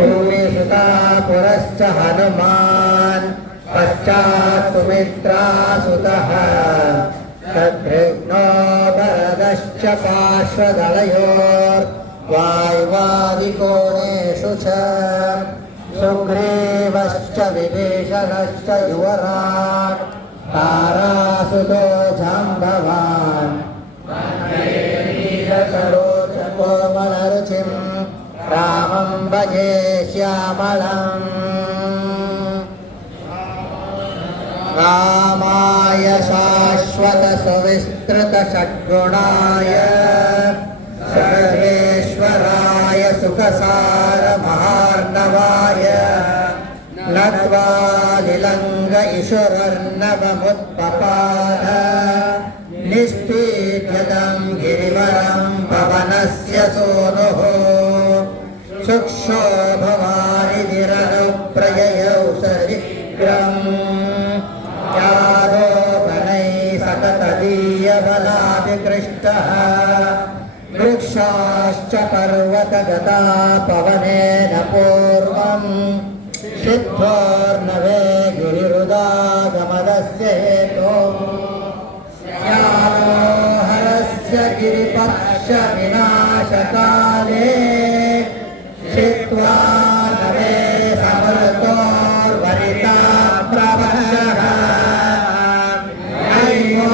भूमिसुता पुरश्च हनुमान् पश्चात् सुमित्रासुतः तद्भिघ्नो वरदश्च पार्श्वदलयोर्वायुवादिकोणेषु च सुग्रीवश्च विभीषणश्च युवराट् तारासुतो जाम्बवान् कोमलरुचिं रामं भजे श्यामलम् रामाय शाश्वतसुविस्तृतषड्गुणाय सर्वेश्वराय सुखसारमहार्णवाय नत्वा लिलङ्ग ईश्वरर्णवमुत्पपाद निष्पीड्यतं गिरिवरं पवनस्य सूनुः सुक्षोभवारिधिरनुप्रययौ सरिग्रम् यादोपनैः सततदीयबलाभिकृष्टः वृक्षाश्च पर्वतगता पवनेन पूर्वम् सिद्धोर्नवे गिरिरुदागमदस्य हेतो श्यामोहरस्य गिरिपक्षविनाशकाले छित्त्वा नवे समृतोर्वरिता प्रवहः अय्यो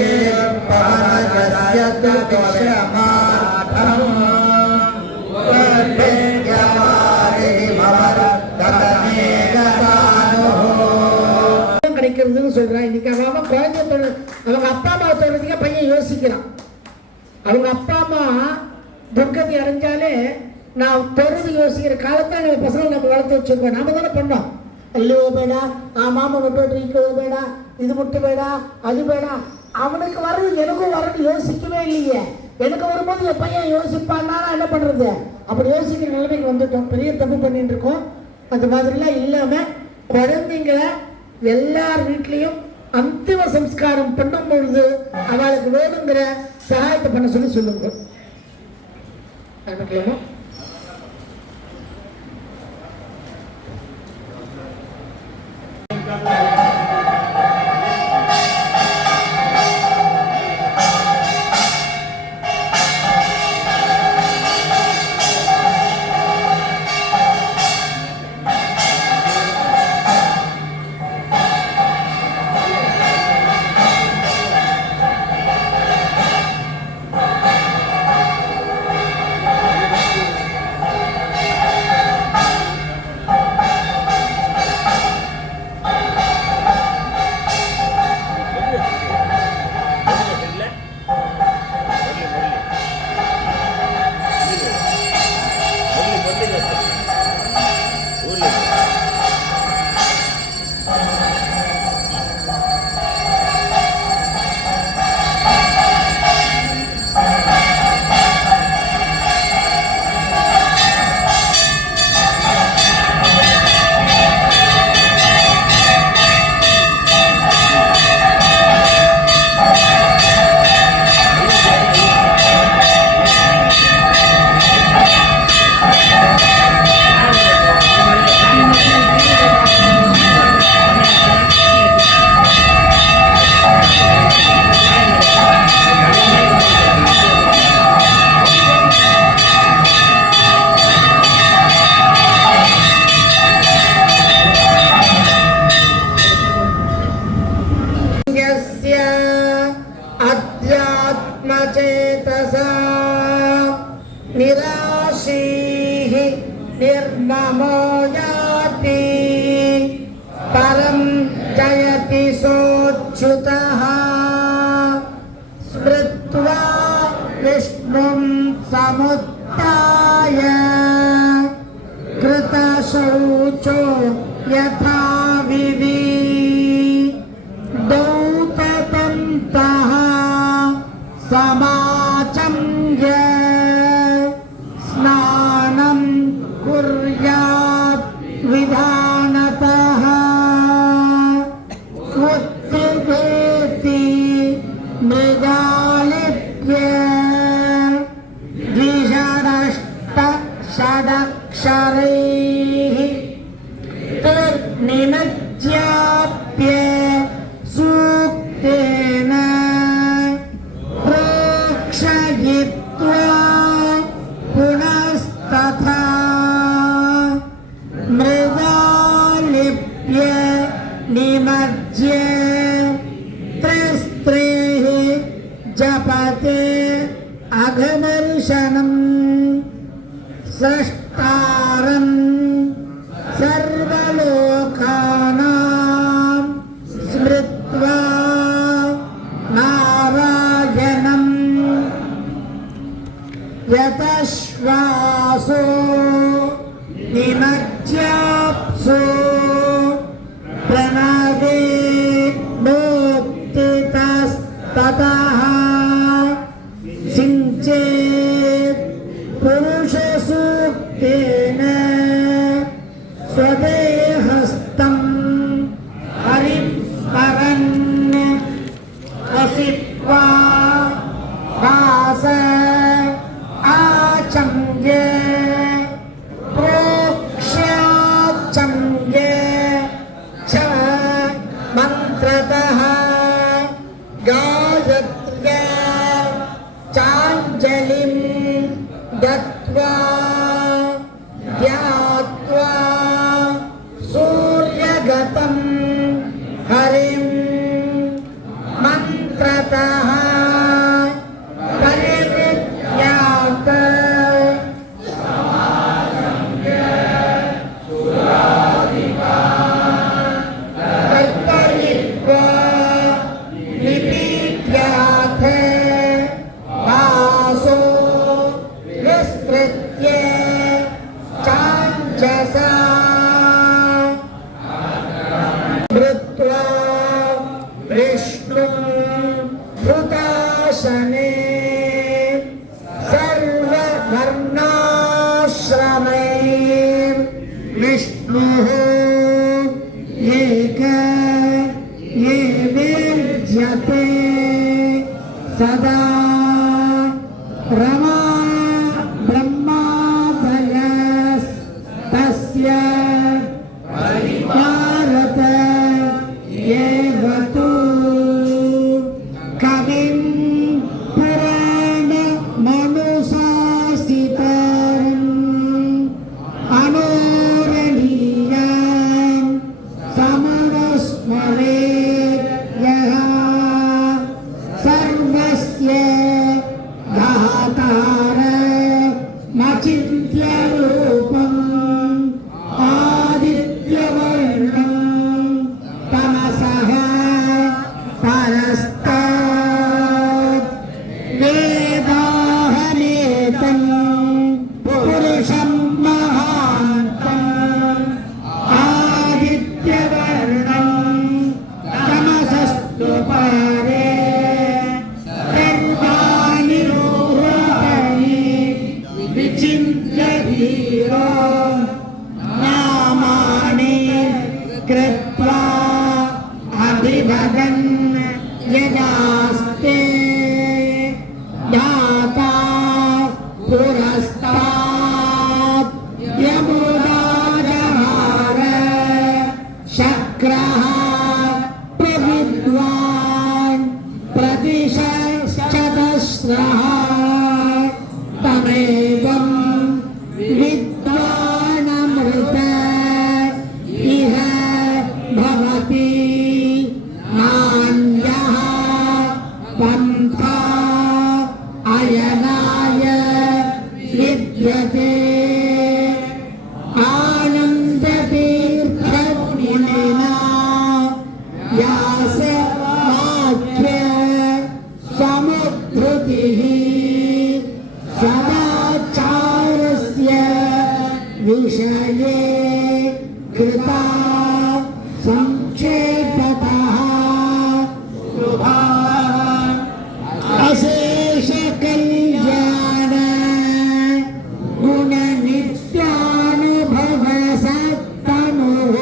गिरिपवनजस्य तु विषमार्थम् கிடைக்கிறதுன்னு சொல்றான். இன்னைக்கு அவன் குழந்தை அவங்க அப்பா அம்மா சொல்றதுக்கே பையன் யோசிக்கிறான். அவங்க அப்பா அம்மா துர்கதி அடைஞ்சாலே நான் தொடர்ந்து யோசிக்கிற காலத்தை நம்ம பசங்களை நம்ம வளர்த்து வச்சிருக்கோம். நாம தானே பண்ணோம். அல்லோ ಬೇಡ ಆ ಮಾಮ ಬಿಟ್ಟು ಇಕ್ಕೋ ಬೇಡ இது முட்டு ಬೇಡ அது ಬೇಡ அவனுக்கு வர்றது எனக்கும் வரணும் யோசிக்கவே இல்லையே. எனக்கு வரும்போது என் பையன் யோசிப்பான்னா என்ன பண்றது? அப்படி யோசிக்கிற நிலைமைக்கு வந்துட்டோம். பெரிய தப்பு பண்ணிட்டு இருக்கோம். அது மாதிரிலாம் இல்லாம குழந்தைங்களை எல்லார் வீட்லையும் அந்திம சம்ஸ்காரம் பண்ணும் பொழுது அவளுக்கு வேணுங்கிற சகாயத்தை பண்ண சொல்லி சொல்லுங்க. निराशीः निर्ममो याति परं जयति सोच्युतः स्मृत्वा विष्णुं समुत्थाय कृतशौचो यथा विधि दौततन्तः समाचम्य स्नानं कुर्यात् विधानतः उत्थितेति मृगालिप्य द्विषडष्टषडक्षरैः निर्निमज्याप्य सूक्तेन प्रोक्षयित्वा पुनस्तथा मृगालिप्य निमज्य त्रिस्त्रीः जपते अघमर्षणम् स्रष्टारम् सर्वलोकानां स्मृत्वा नारायणम् यतश्वासो निमज्याप्सो प्रणवे नोत्थितस्ततः सिञ्चेत् पुरुषसूक्तेन स्वदेहस्तं हरिस्मरन् वसित्वा वास आचम्य प्रोक्ष्याचम्य एक ये वेद्यते सदा रमा ब्रह्मादयस्तस्य भारत एव तु कविं पुराणमनुशासितम् अनोरणीयं समनुस्मरेत् यः सर्वस्य घातारमचिन्त्यरूपम् आदित्यवर्णं तमसः परस्तात् वेदाहमेतं पुरुषं महान्तम् आदित्यवर्णं तमसस्तु पारे सर्वाणि रूपाणि विचिन्त्य धीरो नामानि कृत्वा अभिवदन् यदास्ते याता पुरस्तात् यमुनाजहार शक्रः प्रविद्वान् प्रतिशतस्रः तमेवं विद्वानमृत इह भवति नान्यः पन्था अयनाय विद्यते आनन्दतीर्थमुनिना व्यासवाक्य समुद्धृतिः सदाचारस्य विषये कृता संक्षेपतः अशेषकल्याण गुणनित्यानुभवसत्तनुः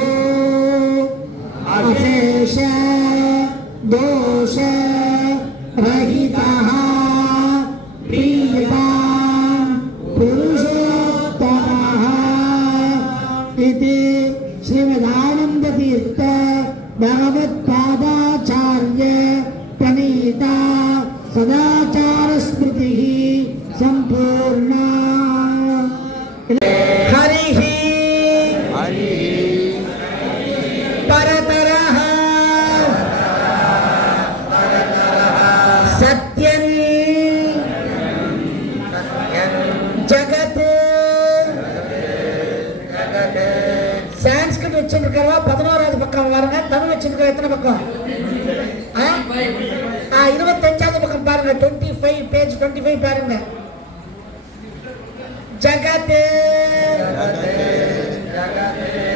अशेष दोष रहितः प्रीतान् पुरुषोत्तमः इति श्रीमदानन्दतीर्थ भगवत्पादाचार्य प्रणीता सदाचारस्मृतिः सम्पूर्णा। हरिः परतरः सत्यं जगत् சான்ஸ்கிரிட் வச்சிருக்கிறவா 11வது பக்கம் பாருங்க. தமிழ் வச்சிருக்கிற எத்தனை பக்கம்? 25வது பக்கம் பாருங்க. 25 பேஜ் 25 பாருங்க. जगत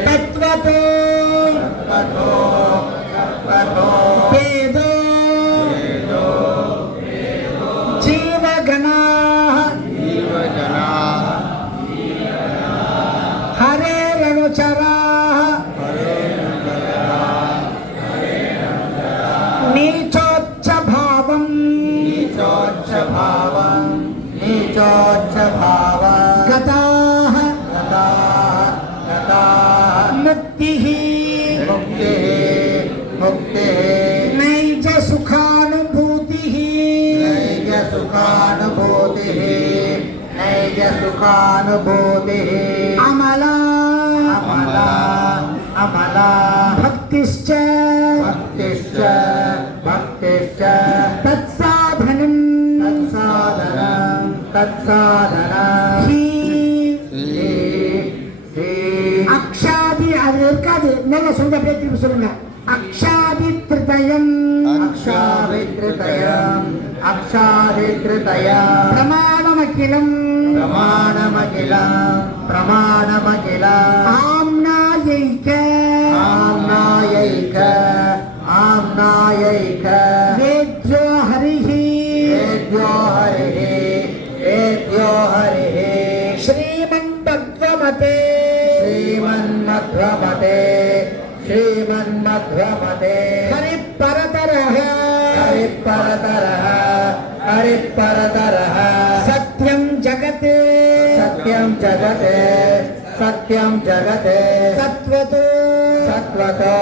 तत्वतो वेदो जीवगणाः हरेरनुचराः नीचोच्च भावं गताः मुक्तिः नैज सुखानुभूतिः अमला भक्तिश्च तत्साधनं अक्षादि அது இருக்காது. நல்ல சொல்லுங்க, அப்படியே திருப்பி சொல்லுங்க. अक्षादित्रयम् प्रमाणमखिलम् आम्नायैक वेद्यो हरिः श्रीमन्भगवते मध्वमते श्रीमन्मध्वमते हरिपरतरः हरिपरतरः हरिपरतरः सत्यं जगत् सत्यं जगत् सत्यं जगत् तत्त्वतो सत्वतो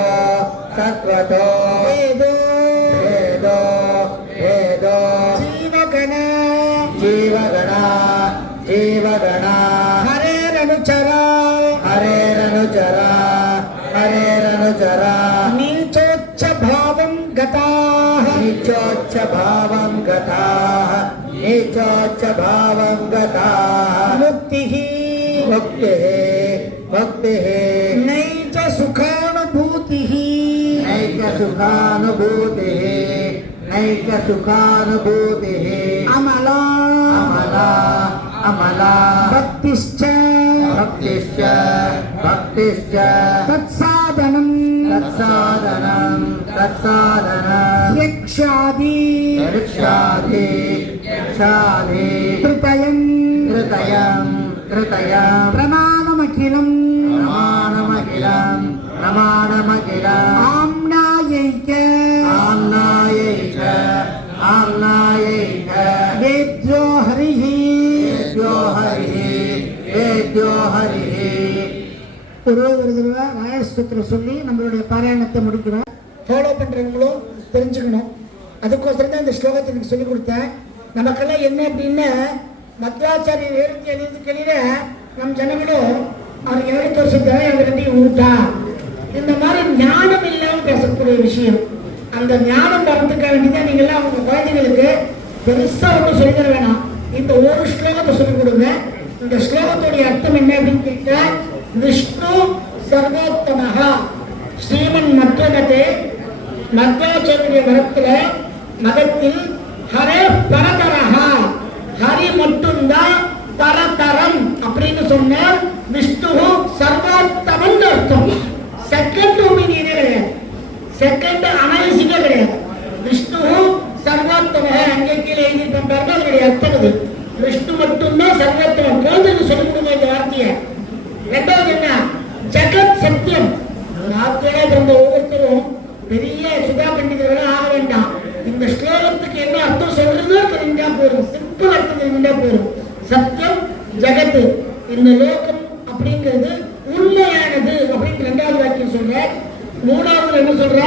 सत्वतो वेदो वेदो वेदो जीवगण जीवगणा जीवगणा हरेरनुचरा हरेरनुचरा हरेरनुचरा नीचोच्च भावं गताः नीचोच्च भावं गताः नीचोच्च भावं गताः मुक्तिः मुक्तिः मुक्तिः नैच सुखानुभूतिः नैकसुखानुभूतिः नैकसुखानुभूतिः अमला अमला अमला भक्तिश्च भक्तिश्च भक्तिश्च तत्साधनं तत्साधनं तत्साधनं यक्षादि ऋक्षादि ऋक्षादि तृतयं कृतयं कृतयं प्रमाणमखिलं प्रमाणमखिलं प्रमाणमखिलम् आम्नायैक आम्नायैक आम्नायैक वेद्यो हरिः वेद्यो हरिः वेद्यो हरिः ஒரு தடவை ராயர் சூத்திரம் சொல்லி நம்மளுடைய பாராயணத்தை முடிக்கிறோம். ஃபாலோ பண்ணுறவங்களும் தெரிஞ்சுக்கணும். அதுக்கோசரம் தான் இந்த ஸ்லோகத்தை எனக்கு சொல்லிக் கொடுத்தேன். நமக்கெல்லாம் என்ன அப்படின்னா மத்வாச்சாரியர் எழுதி கழியில நம் ஜனங்களும் அவர் 7 வருஷத்தை அவங்க ரெண்டையும் ஊட்டா இந்த மாதிரி ஞானம் இல்லாமல் பேசக்கூடிய விஷயம். அந்த ஞானம் வளர்த்துக்க வேண்டியதான் நீங்கள்லாம் அவங்க குழந்தைங்களுக்கு பெருசாக ஒன்றும் சொல்லித்தர வேணாம். இந்த ஒரு ஸ்லோகத்தை சொல்லிக் கொடுங்க. இந்த ஸ்லோகத்துடைய அர்த்தம் என்ன அப்படின்னு கேட்டா விஷ்ணு சர்வோத்தமஹா ஸ்ரீமன் மத்வமதே மத்வாச்சாரிய மதத்தில் ஹரே பரதரஹா ஹரி மட்டும்தான் பரதரம் அப்படின்னு சொன்னார். விஷ்ணு சர்வோத்தமன் அர்த்தம். செகண்ட் ஒப்பீனியனே கிடையாது, செகண்ட் அனாலிசிஸே கிடையாது. விஷ்ணு சர்வோத்தம அங்கே கீழே எழுதிட்டு பாருங்க, அதனுடைய அர்த்தம் இது. விஷ்ணு மட்டும்தான் சர்வோத்தமன். குழந்தைக்கு சொல்லிக் கொடுங்க இந்த வார்த்தையை. ரெண்டாவது என்ன, ஜெகத் சத்தியம். ஆத்மீக பிறந்த ஒவ்வொருத்தரும் பெரிய சுதா பண்டிதர்களும் ஆக வேண்டாம். இந்த ஸ்லோகத்துக்கு என்ன அர்த்தம் சொல்றது தெரிஞ்சா போதும், சிம்பிள் அர்த்தம் தெரிஞ்சா போதும். சத்தியம் ஜெகத்து, இந்த லோகம் அப்படிங்கிறது உண்மையானது அப்படின்னு 2வது வாக்கியம் சொல்ற. 3வது என்ன சொல்ற,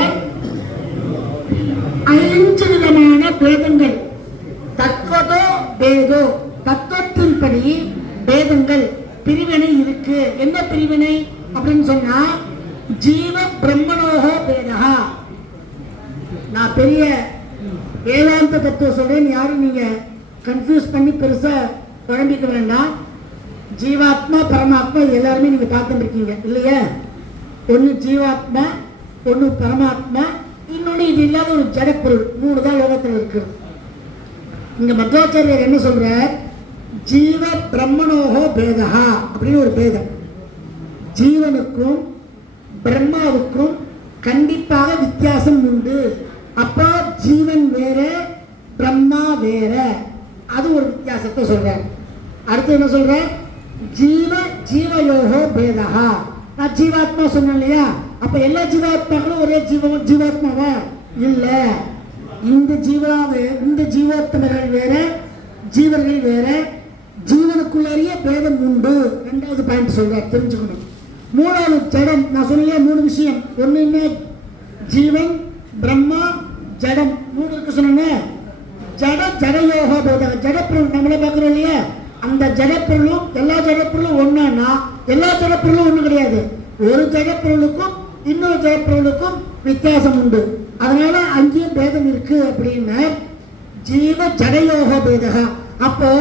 5 விதமான பேதங்கள். தத்துவதோ பேதோ, தத்துவத்தின்படி பேதங்கள் பிரிவினை இருக்கு. என்ன பிரிவினை அப்படின்னு சொன்னா ஜீவ பிரம்மணோகோ பேதா. நான் பெரிய வேதாந்த தத்துவம் சொல்றேன், யாரும் நீங்க கன்ஃபியூஸ் பண்ணி பெருசா குழம்பிக்க வேண்டாம். ஜீவாத்மா பரமாத்மா இது எல்லாருமே நீங்க பார்த்துட்டு இருக்கீங்க இல்லையா? ஒன்னு ஜீவாத்மா, ஒன்னு பரமாத்மா, இன்னொன்னு இது இல்லாத ஒரு ஜடப்பொருள். 3 தான் லோகத்தில் இருக்கு. இங்க மத்வாச்சாரியர் என்ன சொல்ற, ஜீவ பிரம்மணோகோ பேதா அப்படின்னு ஒரு பேதம். ஜீவனுக்கும் பிரம்மாவுக்கும் கண்டிப்பாக வித்தியாசம் உண்டு. அப்போ ஜீவன் வேற பிரம்மா வேற, அது ஒரு வித்தியாசத்தை சொல்ற. அடுத்து என்ன சொல்ற, ஜீவயோகோ பேதா. நான் ஜீவாத்மா சொன்னேன் இல்லையா? அப்ப எல்லா ஜீவாத்மாக்களும் ஒரே ஜீவாத்மாவா இல்ல. இந்த ஜீவாத்மர்கள் வேற, ஜீவர்கள் வேற, ஜீவனுக்குள்ளேயே பேதம் உண்டு. 2வது பாயிண்ட் சொல்ற, தெரிஞ்சுக்கணும். 3வது ஜடம். நான் சொன்னேன் 3 விஷயம். ஒண்ணு ஜீவன், பிரம்மா, ஜடம். 3 இருக்கு சொன்னேன். ஜடயோக பேதம். ஜடப்பொருள் நம்மளே பார்க்கிறோம் இல்லையா? அந்த ஜடப்பொருளும் எல்லா ஜடப்பொருளும் ஒன்னா, எல்லா ஜடப்பொருளும் ஒண்ணு கிடையாது. ஒரு ஜடப்பொருளுக்கும் இன்னொரு ஜடப்பொருளுக்கும் வித்தியாசம் உண்டு. அதனால அங்கேயும் பேதம் இருக்கு அப்படின்னு ஜீவ ஜடயோக பேதகா. அப்போ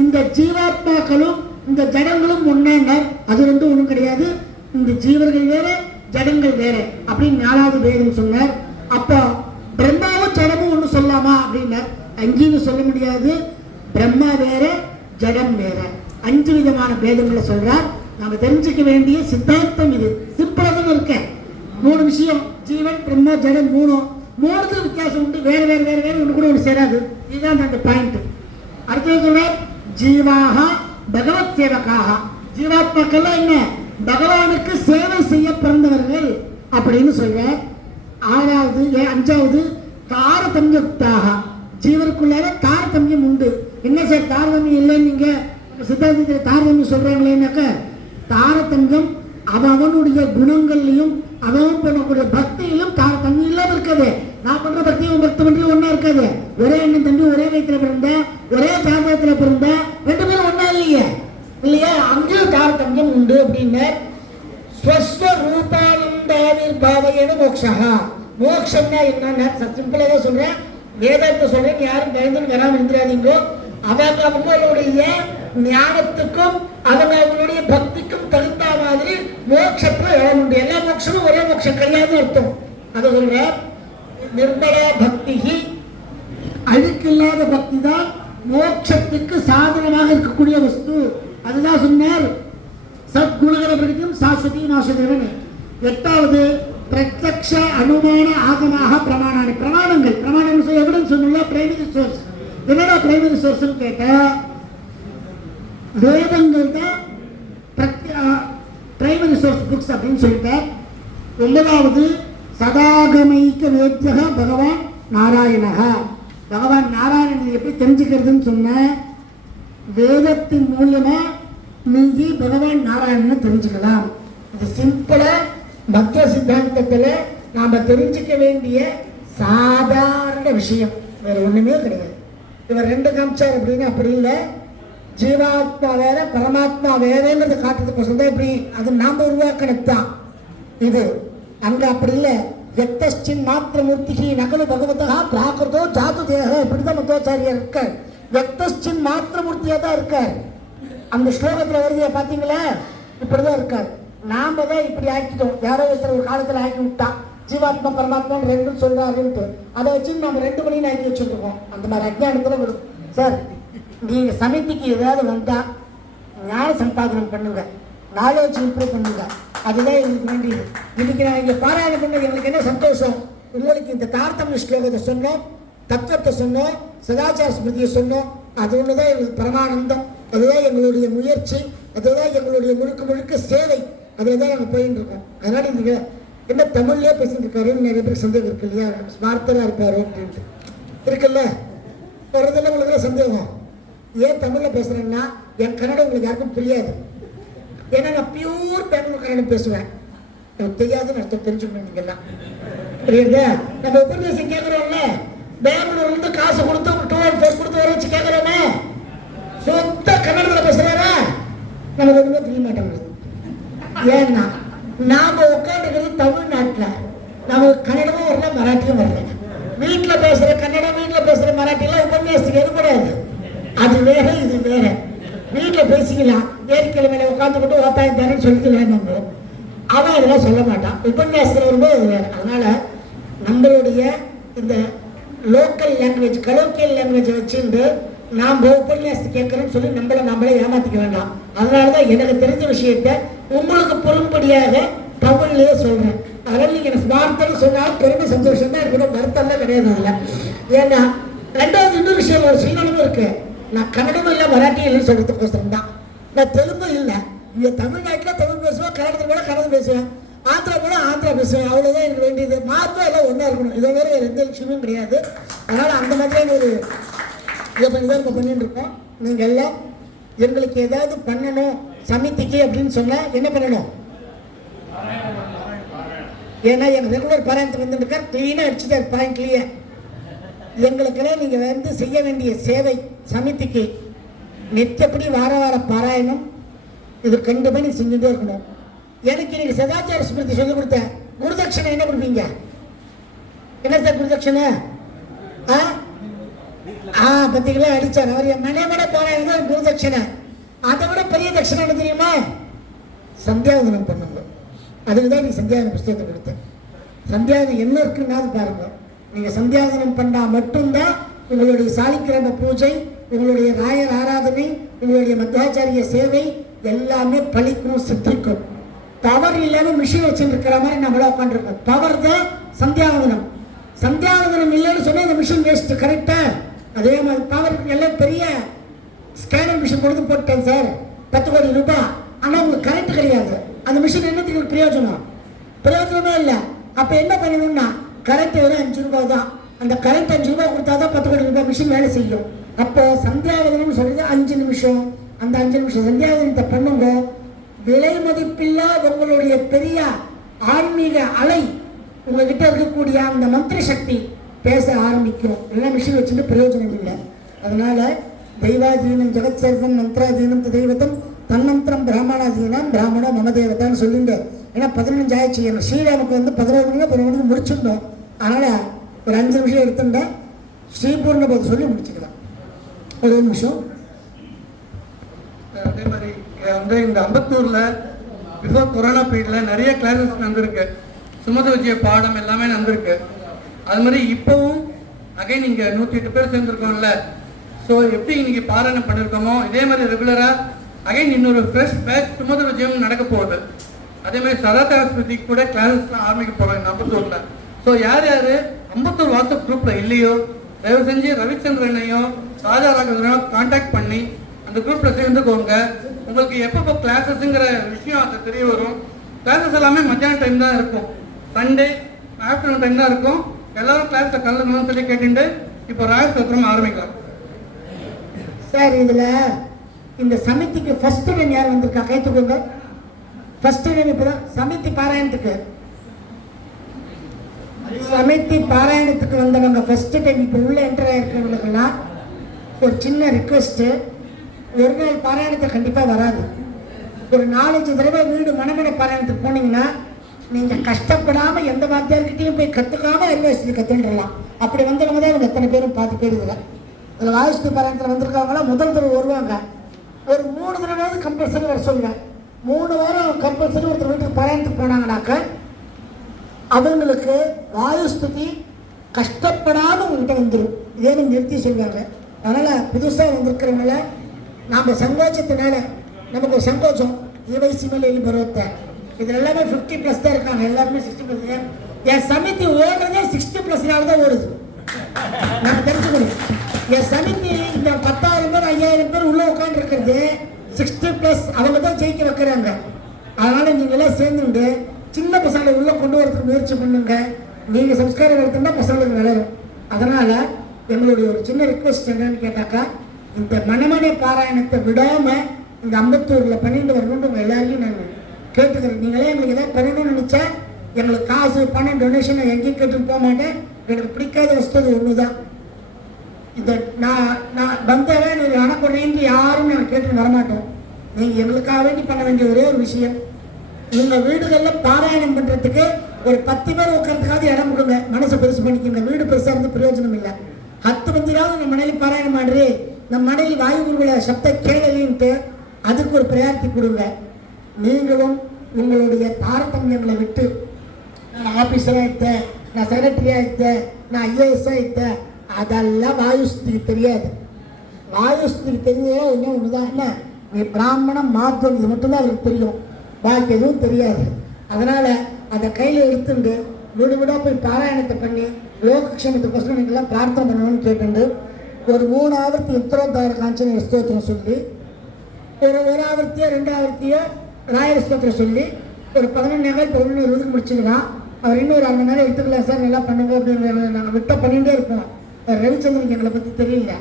இந்த ஜீவாத்மாக்களும் இந்த ஜடங்களும் ஒன்னாங்க, அது 2 ஒண்ணும் கிடையாது. இந்த ஜீவர்கள் வேற, ஜடங்கள் வேற அப்படின்னு 4வது பேதம் சொன்னார். அப்போ பிரம்மாவும் ஜடமும் ஒண்ணு சொல்லலாமா அப்படின்னா அங்கேயும் சொல்ல முடியாது. பிரம்மா வேற, ஜடம் வேற. 5 விதமான பேதங்களை சொல்றார். நாம தெரிஞ்சுக்க வேண்டிய சித்தாந்தம் இது. சிம்பிளா தான் இருக்க. 3 விஷயம், ஜீவன், பிரம்மா, ஜடம், 3 வித்தியாசம் உண்டு. வேற வேற வேற வேற ஒண்ணு கூட ஒண்ணு சேராது. இதுதான் அந்த பாயிண்ட். அடுத்தது சொல்ற, ஜீவாக பகவத் சேவகாக. ஜீவாத்மாக்கெல்லாம் என்ன, பகவானுக்கு சேவை செய்ய பிறந்தவர்கள் அப்படின்னு சொல்ற. ஆறாவது 5வது தாரதமியத்தாக, ஜீவருக்குள்ளார தாரதமியம் உண்டு. என்ன சார் தாரதமியம் இல்லைன்னு நீங்க சித்தாந்தத்தில் தாரதமியம் சொல்றாங்களேனாக்க, தாரதமியம் அவனுடைய குணங்கள்லையும் அவன் பண்ணக்கூடிய பக்தியிலும் தாரதமியம் இல்லாம இருக்காது. நான் பண்ற பக்தியும் பக்தி பண்றி ஒன்னா இருக்காது. ஒரே அண்ணன் தம்பி ஒரே வயிற்றுல பிறந்த ஒரே ஜாதகத்துல பிறந்த 2 பேரும் ஒன்னா இல்லையே இல்லையா, அங்கேயும் தாரதமியம் உண்டு அப்படின்னு. ஸ்வஸ்வரூபானந்தாவிர் பாவையன மோக்ஷா. மோக்ஷம்னா என்ன? சிம்பிளா தான் சொல்றேன், வேதாந்த சொல்றேன், யாரும் பயந்து வராமல் இருந்துடாதீங்க. அவங்களுடைய ஞானத்துக்கும் அவங்களுடைய பக்திக்கும் தகுந்த மாதிரி மோட்சத்துல இடம் உண்டு. எல்லா மோட்சமும் ஒரே மோட்சம் கிடையாது அர்த்தம். அதை சொல்ற நிர்மலா பக்தி, அழுக்கில்லாத பக்தி தான் மோட்சத்துக்கு சாதனமாக இருக்கக்கூடிய வஸ்து. அதுதான் சொன்னார் சத்குணகர பிரகதியும் சாஸ்வதி நாசதேவன். 8வது பிரத்யக்ஷ அனுமான ஆகமாக பிரமாணானி. பிரமாணங்கள், பிரமாணம் எவிடன்ஸ் சொன்ன பிரைமரி சோர்ஸ். என்னடா பிரைமரி சோர்ஸ் கேட்டா வேதங்கள் தான் பிரைமரி சோர்ஸ் புக்ஸ் அப்படின்னு சொல்லிட்டார். 9வது சதாகமைக்க வேத்தியக பகவான் நாராயணகா. பகவான் நாராயணனை எப்படி தெரிஞ்சுக்கிறதுன்னு சொன்ன, வேதத்தின் மூலமா நீங்க பகவான் நாராயணனை தெரிஞ்சுக்கலாம். இது சிம்பிளா பக்த சித்தாந்தத்துல நாம தெரிஞ்சுக்க வேண்டிய சாதாரண விஷயம், வேற ஒண்ணுமே கிடையாது. இவர் 2 காமிச்சார் அப்படின்னு அப்படி இல்லை. ஜீவாத்மா வேற பரமாத்மா வேறங்கிறது காட்டுறதுக்கு தான் இப்படி அது நாம உருவாக்கினதுதான். இது அங்க அப்படி இல்லை. வெக்தஸ்டின் மாத்திர மூர்த்திகி நகலு பகவதா பிராகிருதோ ஜாது தேக, இப்படிதான் மத்வாச்சாரியார் இருக்கார். வெக்தஸ்டின் மாத்திர மூர்த்தியா தான் இருக்கார். அந்த ஸ்லோகத்துல வருது பாத்தீங்களா, இப்படிதான் இருக்கார். நாம தான் இப்படி ஆக்கிட்டோம். யாரோ ஒருத்தர் ஒரு காலத்துல ஆக்கி விட்டான், ஜீவாத்மா பரமாத்மா 2 சொல்றாருன்ட்டு. அதை வச்சு நம்ம 2 மணின்னு ஆக்கி வச்சுருக்கோம். அந்த மாதிரி அஜ்ஞானத்துல வரும். சார் நீங்க சமிதிக்கு ஏதாவது வந்தா ஞான சம்பாதனம் பண்ணுங்க, நாலேஜ் இம்ப்ரூவ் பண்ணுங்க. அதுதான் எங்களுக்கு வேண்டியது. இன்னைக்கு நான் இங்க பாராயணம் பண்ண எங்களுக்கு என்ன சந்தோஷம், உங்களுக்கு இந்த தாரதமிய ஸ்லோகத்தை சொன்னோம், தத்துவத்தை சொன்னோம், சதாச்சார ஸ்மிருதியை சொன்னோம். அது ஒண்ணுதான் எங்களுக்கு பரமானந்தம். அதுதான் எங்களுடைய முயற்சி, அதுதான் எங்களுடைய முழுக்க முழுக்க சேவை. அதுல தான் நாங்கள் போயிட்டு இருக்கோம். அதனால நீங்க என்ன தமிழ்லயே பேசிட்டு இருக்காருன்னு நிறைய பேருக்கு சந்தேகம் இருக்கு இல்லையா, ஸ்மார்த்தரா இருப்பாரு அப்படின்ட்டு இருக்குல்ல. போறதுல உங்களுக்கு சந்தேகம். ஏன் தமிழ்ல பேசுறேன்னா என் கன்னடம் உங்களுக்கு யாருக்கும் புரியாது. ஏன்னா நான் பியூர் பெங்களூர் கன்னடம் பேசுவேன். எனக்கு தெரியாதுன்னு அர்த்தம் தெரிஞ்சுக்கணும். நீங்க எல்லாம் புரியுது. நம்ம உபன்யாசம் கேட்கறோம்ல, பெங்களூர்ல இருந்து காசு கொடுத்து 2 கொடுத்து வர வச்சு கேட்கறோமே, சொத்த கன்னடத்துல பேசுறாரா நமக்கு ஒண்ணுமே புரிய மாட்டேங்குது. ஏன்னா நாம உட்காந்துக்கிறது தமிழ்நாட்டுல, நமக்கு கன்னடமும் வரல மராட்டியும் வரல. வீட்டுல பேசுற கன்னடம் வீட்டுல பேசுற மராட்டி எல்லாம் உபன்யாசத்துக்கு எதுக்கூடாது. அது வேற இது வேற. வீட்டுல பேசிக்கலாம், ஏரிக்கிழமையில உட்காந்துக்கிட்டு ஓத்தாயம் தரேன்னு சொல்லிக்கலாம். நம்ம அவன் அதெல்லாம் சொல்ல மாட்டான். உபன்யாசத்துல வரும்போது அது வேற. அதனால நம்மளுடைய இந்த லோக்கல் லாங்குவேஜ் கலோக்கியல் லாங்குவேஜை வச்சுட்டு நாம் உபன்யாசத்தை கேட்கறோம்னு சொல்லி நம்மளே ஏமாத்திக்க வேண்டாம். அதனாலதான் எனக்கு தெரிஞ்ச விஷயத்த உங்களுக்கு பொரும்படியாக தமிழ்லயே சொல்றேன். அதனால நீங்க ஸ்மார்த்தன்னு சொன்னாலும் பெருமை சந்தோஷம் தான் இருக்கணும், வருத்தம்லாம் கிடையாது. அதுல ஏன்னா 2வது இன்னொரு விஷயம் ஒரு சுயநலமும் இருக்கு. நான் கன்னடமும் இல்லை மராட்டியும் இல்லைன்னு சொல்றதுக்கோசரம் தான். நான் தெலுங்கும் இல்லை. இங்க தமிழ்நாட்டில் தமிழ் பேசுவேன், கன்னடத்தில் கூட கன்னடம் பேசுவேன், ஆந்திரா கூட ஆந்திரா பேசுவேன். அவ்வளவுதான் எனக்கு வேண்டியது. மாத்திரம் எல்லாம் ஒன்னா இருக்கணும். இதை வேற எந்த விஷயமும் கிடையாது. அதனால அந்த மாதிரியான ஒரு இதை பண்ணி தான் நம்ம பண்ணிட்டு இருக்கோம். நீங்க எல்லாம் எங்களுக்கு ஏதாவது பண்ணணும் சமிதிக்கு அப்படின்னு சொன்னா என்ன பண்ணணும்? ஏன்னா எங்க ரெகுலர் பாராயணத்துக்கு வந்துருக்கார், கிளீனா அடிச்சுட்டார் பாயிண்ட்லயே. எங்களுக்கெல்லாம் நீங்க வந்து செய்ய வேண்டிய சேவை சமிதிக்கு நித்தியப்படி வார பாராயணம் இது கண்டிப்பா நீங்க செஞ்சுட்டே இருக்கணும். எனக்கு நீங்க சதாச்சார ஸ்மிருதி சொல்லி கொடுத்த குருதட்சணை என்ன கொடுப்பீங்க? என்ன சார் குருதட்சணை? பத்திகளா அடிச்சார் அவர். என் மனைவிட பாராயணம் குருதட்சணை. அதை விட பெரிய தட்சணை என்ன தெரியுமா? சந்தியாவதனம் பண்ணுங்க. அதுக்குதான் நீ சந்தியாவதன புஸ்தகத்தை கொடுத்தேன். சந்தியாவதனம் என்ன இருக்குன்னா பாருங்க. நீங்க சந்தியாவதனம் பண்ணா மட்டும்தான் உங்களுடைய சாலிக்கிரம பூஜை, உங்களுடைய ராயர் ஆராதனை, உங்களுடைய மத்வாச்சாரிய சேவை எல்லாமே பழிக்கும், சித்திக்கும். பவர் இல்லாம மிஷின் வச்சுருக்கிற மாதிரி நம்மள உட்காந்துருக்கோம். பவர் தான் சந்தியாவதனம். சந்தியாவதனம் இல்லைன்னு சொன்னா இந்த மிஷின் வேஸ்ட். கரெக்டா? அதே மாதிரி பவர் எல்லாம் பெரிய ஸ்கேனர் மிஷின் கொடுத்து போட்டேன் சார், 10 கோடி ரூபாய். ஆனால் உங்களுக்கு கரண்ட் கிடையாது. அந்த மிஷின் என்னத்துக்கு பிரயோஜனம்? பிரயோஜனமே இல்லை. அப்போ என்ன பண்ணணும்னா கரண்ட் வெறும் 5 ரூபாய் தான். அந்த கரண்ட் 5 ரூபாய் கொடுத்தா தான் 10 கோடி ரூபாய் மிஷின் வேலை செய்யும். அப்போ சந்தியாவதனம் சொல்றது 5 நிமிஷம். அந்த 5 நிமிஷம் சந்தியாவதனத்தை பண்ணுங்க. விலை மதிப்பில்லா உங்களுடைய பெரிய ஆன்மீக அலை உங்ககிட்ட இருக்கக்கூடிய அந்த மந்திர சக்தி பேச ஆரம்பிக்கும். எல்லாம் மிஷின் வச்சுட்டு பிரயோஜனம் இல்லை. அதனால தெய்வாதீனம் ஜெகத்சர்வம் மந்திராதீனம் தெய்வத்தம் தன்னந்திரம் பிராமணாதீனம் பிராமணம் மம தேவதான்னு சொல்லிட்டு ஏன்னா 15 ஆயிடுச்சு. ஸ்ரீராமுக்கு 11 மணிக்கு முடிச்சிருந்தோம். அதனால ஒரு 5 நிமிஷம் எடுத்துட்டேன். ஸ்ரீபூர்ண போது சொல்லி முடிச்சுக்கலாம். ஒரு நிமிஷம். அதே மாதிரி இந்த அம்பத்தூர்ல பிஃபோர் கொரோனா பீரியட்ல நிறைய கிளாஸஸ் நடந்திருக்கு. சுமத விஜய பாடம் எல்லாமே நடந்திருக்கு. அது மாதிரி இப்போவும் அகைன் இங்கே 108 பேர் சேர்ந்துருக்கோம்ல. ஸோ எப்படி இன்னைக்கு பாராயணம் பண்ணியிருக்கோமோ இதே மாதிரி ரெகுலராக அகைன் இன்னொரு ஃப்ரெஷ் பேட்ச் சுமத விஜயம் நடக்க போகுது. அதே மாதிரி சரதாஸ்பதிக்கு கூட கிளாஸஸ்லாம் ஆரம்பிக்க போகிறோம் இந்த அம்பத்தூரில். ஸோ யார் யார் அம்பத்தூர் வாட்ஸ்அப் குரூப்பில் இல்லையோ தயவு செஞ்சு ரவிச்சந்திரனையோ ராஜா ராகவனையோ கான்டாக்ட் பண்ணி அந்த குரூப்பில் சேர்ந்துக்கோங்க. உங்களுக்கு எப்பப்போ கிளாஸஸ்ங்கிற விஷயம் அது தெரிய வரும். கிளாஸஸ் எல்லாமே மத்தியான டைம் தான் இருக்கும். சண்டே ஆஃப்டர்நூன் டைம் தான் இருக்கும். எல்லாரும் கிளாஸில் கலந்துக்கணும்னு சொல்லி கேட்டுட்டு இப்போ ராயஸ்தோத்திரம் ஆரம்பிக்கலாம். சார் இதில் இந்த சமிதிக்கு ஃபர்ஸ்ட் டைம் யார் வந்திருக்கா கைத்துக்கோங்க. ஃபர்ஸ்ட் டைம் இப்போ தான் சமிதி பாராயணத்துக்கு வந்தவங்க ஃபர்ஸ்ட் டைம் இப்போ உள்ள என்டர் ஆகிருக்கிறவங்களுக்கெல்லாம் ஒரு சின்ன ரிக்வெஸ்ட்டு. ஒரு நாள் பாராயணத்தை கண்டிப்பாக வராது. ஒரு 4-5 தடவை வீடு மனமன பாராயணத்துக்கு போனீங்கன்னா நீங்கள் கஷ்டப்படாமல் எந்த வாத்தியார்கிட்டையும் போய் கற்றுக்காமல் அறிவாசி கற்றுன்றலாம். அப்படி வந்தவங்க தான் இவங்க எத்தனை பேரும் பார்த்து பேர் இதில் வாயுஸ்தி பாராயணத்தில் வந்திருக்கவங்களாம் முதல் தடவை வருவாங்க. ஒரு 3 தடவையாவது கம்பல்சரி வர சொல்லுவேன். 3 வாரம் கம்பல்சரி ஒருத்தர் வீட்டுக்கு பாராயணத்துக்கு போனாங்கனாக்க அவங்களுக்கு வாயுஸ்துதி கஷ்டப்படாமல் உங்ககிட்ட வந்துடும். இதே நிறுத்தி சொல்லுவாங்க. அதனால் புதுசாக வந்திருக்கிறவங்கள நாம் சங்கோச்சத்தினால நமக்கு ஒரு சங்கோச்சம் வயசு மேலே பருவத்தை இதில் எல்லாமே 50+ தான் இருக்காங்க. எல்லாருமே 60+. என் சமிதி ஓடுறதே 60+நால தான் ஓடுது. நம்ம தெரிஞ்சுக்கணும். என் சமிதி இந்த 10,000 பேர் 5,000 பேர் உள்ளே உட்காந்துருக்கிறது 60+. அவங்க தான் ஜெயிக்க வைக்கிறாங்க. அதனால் நீங்களாம் சேர்ந்துட்டு சின்ன பசங்களை உள்ளே கொண்டு வரதுக்கு முயற்சி பண்ணுங்க. நீங்கள் சம்ஸ்காரம் எடுத்துன்னா பசங்களுக்கு வளரும். அதனால் எங்களுடைய ஒரு சின்ன ரிக்வெஸ்ட் என்னன்னு கேட்டாக்கா இந்த மனமனை பாராயணத்தை விடாமல் இந்த அம்பத்தூரில் பண்ணிட்டு வரணும்னு உங்கள் எல்லாரையும் நான் கேட்டுக்கிறேன். நீங்களே எங்களுக்கு எதாவது பண்ணணும்னு நினச்சா எங்களுக்கு காசு பணம் டொனேஷன் எங்கேயும் கேட்டுன்னு போக மாட்டேன். எனக்கு பிடிக்காத வசதி ஒன்று தான். இந்த நான் வந்தவே நீங்கள் அனுப்புறீங்க யாரும் நாங்கள் கேட்டு வரமாட்டோம். நீங்கள் எங்களுக்காக வேண்டி பண்ண வேண்டிய ஒரே ஒரு விஷயம் உங்கள் வீடுகளில் பாராயணம் பண்ணுறதுக்கு ஒரு 10 பேர் உட்காரத்துக்காவது இடம் கொடுங்க. மனசை பெருசு பண்ணிக்கோங்க. வீடு பெருசாக இருந்து பிரயோஜனம் இல்லை. 10 மந்திராவது நம்ம மனையில் பாராயணம் பண்ணுறே நம்ம மனையில் வாயு குருவில சப்த கேளலின்ட்டு அதுக்கு ஒரு பிரயாரிட்டி கொடுங்க. நீங்களும் உங்களுடைய தாரதமியங்களை விட்டு நான் ஆஃபீஸராக இருந்தேன், நான் செக்ரட்டரியாக இருந்தேன், நான் ஐஏஎஸ்ஸாக இருந்தேன், அதெல்லாம் வாயுஸ்திக்கு தெரியாது. வாயுஸ்திக்கு தெரிஞ்சதே என்ன ஒன்று தான். என்ன நீ பிராமணம் மாற்றம் இது மட்டும்தான் அவருக்கு தெரியும். பாக்கி எதுவும் தெரியாது. அதனால் அதை கையில் எடுத்துட்டு வீடு வீடாக போய் பாராயணத்தை பண்ணி லோகக்ஷேமத்துக்கோசரம் நீங்கள்லாம் பிரார்த்தனை பண்ணணும்னு கேட்டுண்டு ஒரு 3 ஆவர்த்தி உத்தரோத்தார காஞ்சன ஸ்தோத்திரம் சொல்லி ஒரு ஆவர்த்தியோ 2 ஆவர்த்தியோ ராயர் ஸ்தோத்திரம் சொல்லி ஒரு 11:20 முடிச்சுக்கலாம். அவர் இன்னும் ஒரு 1/2 மணி நேரம் எடுத்துக்கலாம் சார் நல்லா பண்ணுங்க அப்படின்னு நாங்கள் விட்ட பண்ணிகிட்டே இருப்போம். ரவிச்சந்திரனுக்கு எங்களை பற்றி தெரியல.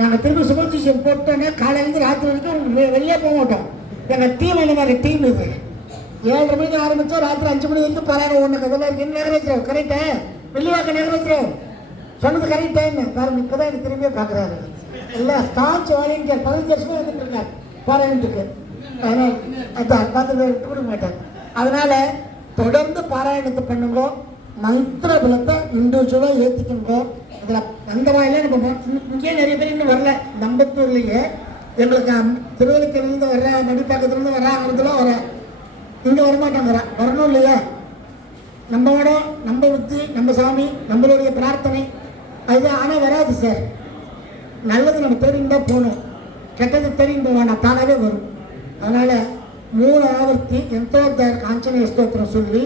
நாங்கள் திரும்ப சுபதிஷன் போட்டோன்னே காலையிலேருந்து ராத்திரி வரைக்கும் வெளியே போக மாட்டோம். எங்கள் டீம் என்ன மாதிரி டீம் இது 7:30 மணிக்கு ஆரம்பித்தோம். ராத்திரி 5 மணி வரைக்கும் பாராயணம் ஒன்று கதை இருக்குன்னு நிறைவேற்றுறோம். கரெக்டா வெள்ளிவாக்க நிறைவேற்றுறோம். சொன்னது கரெக்ட் டைம் பாருங்க. இப்போ தான் எனக்கு திரும்பியே பார்க்குறாரு. எல்லாம் ஸ்டான்ஸ் வாலண்டியர் 15 வருஷமாக வந்துட்டு இருக்காரு பாராயணத்துக்கு. அதனால் அதான் பார்த்து விட மாட்டாங்க. அதனால் தொடர்ந்து பாராயணத்தை பண்ணுங்க. மந்திர பலத்தை இண்டிவிஜுவலாக ஏற்றிக்கணுங்க. இதில் அந்த வாயில நம்ம இங்கேயே நிறைய பேர் இன்னும் வரல. அம்பத்தூர்லேயே எங்களுக்கு திருவள்ளிக்கேணிலேருந்து வர்ற மடிப்பாக்கத்துலேருந்து வர்றாங்கிறதுலாம் வர இங்கே வரமாட்டாங்க. வரணும் இல்லையா? நம்ம இடம் நம்ம புத்தி நம்ம சாமி நம்மளுடைய பிரார்த்தனை அதுதான். ஆனால் வராது சார். நல்லது நம்ம தேடின்னு தான் போகணும். கெட்டது தேடின்னு போவானா தானாகவே வரும். அதனால் 3 ஆவர்த்தி எந்தோத்தார் காஞ்சனேய ஸ்தோத்திரம் சொல்லி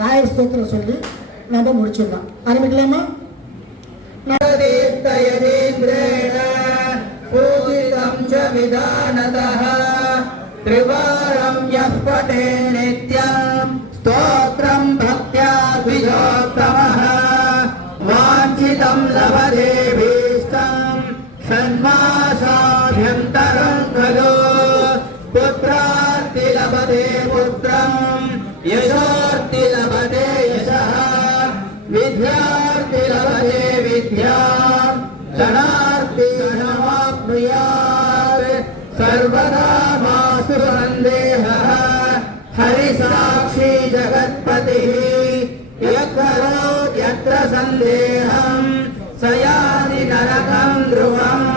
ராயர் ஸ்தோத்திரம் சொல்லி நம்ம முடிச்சிடலாம். ஆரம்பிக்கலாமா? பூஜிதம் ச விதானதஹ त्रिवारं यः पठे नित्यं स्तोत्रं भक्त्या द्विजोत्तमः वाञ्छितं लभतेऽभीष्टं षण्मासाभ्यन्तरं खलु पुत्रार्ति लभते पुत्रं यशोर्ति लभते यशः विद्यार्ति लभते विद्यां धनार्ति धनमाप्नुयात् सर्वदा मास्तु सन्देहः हरिसाक्षी जगत्पतिः यत्करोत् यत्र सन्देहं स याति नरकं ध्रुवम्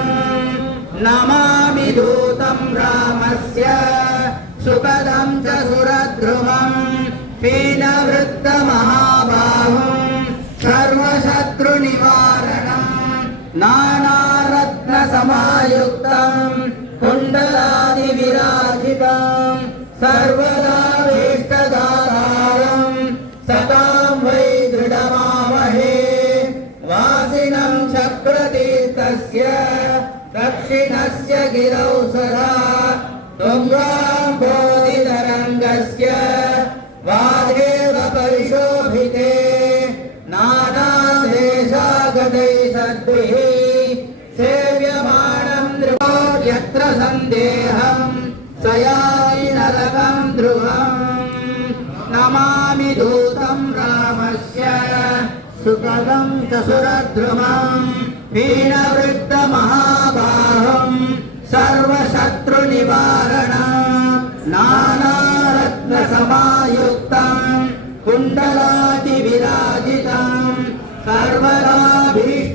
नमामि दूतं रामस्य सुखदं च सुरध्रुवं पीनवृत्तमहाबाहुं सर्वशत्रुनिवारणं नानारत्नसमायुक्तं कुण्डलादिविराजितं सर्वदा वेष्टदातारं सतां वै दृढमामहे वासिनं चक्रतीर्थस्य दक्षिणस्य गिरौ सदा तुङ्गाम्बोधितरङ्गस्य वादेव परिशोभिते नानादेशागतैः सद्भिः सेव्यमानं ध्रुवं यत्र सन्देहं स याति नरकं ध्रुवम् नमामि दूतं रामस्य सुखदं च सुरध्रुवं पीनवृत्तमहाबाहुं सर्वशत्रुनिवारणं नानारत्नसमायुक्तं कुण्डलादिविराजितं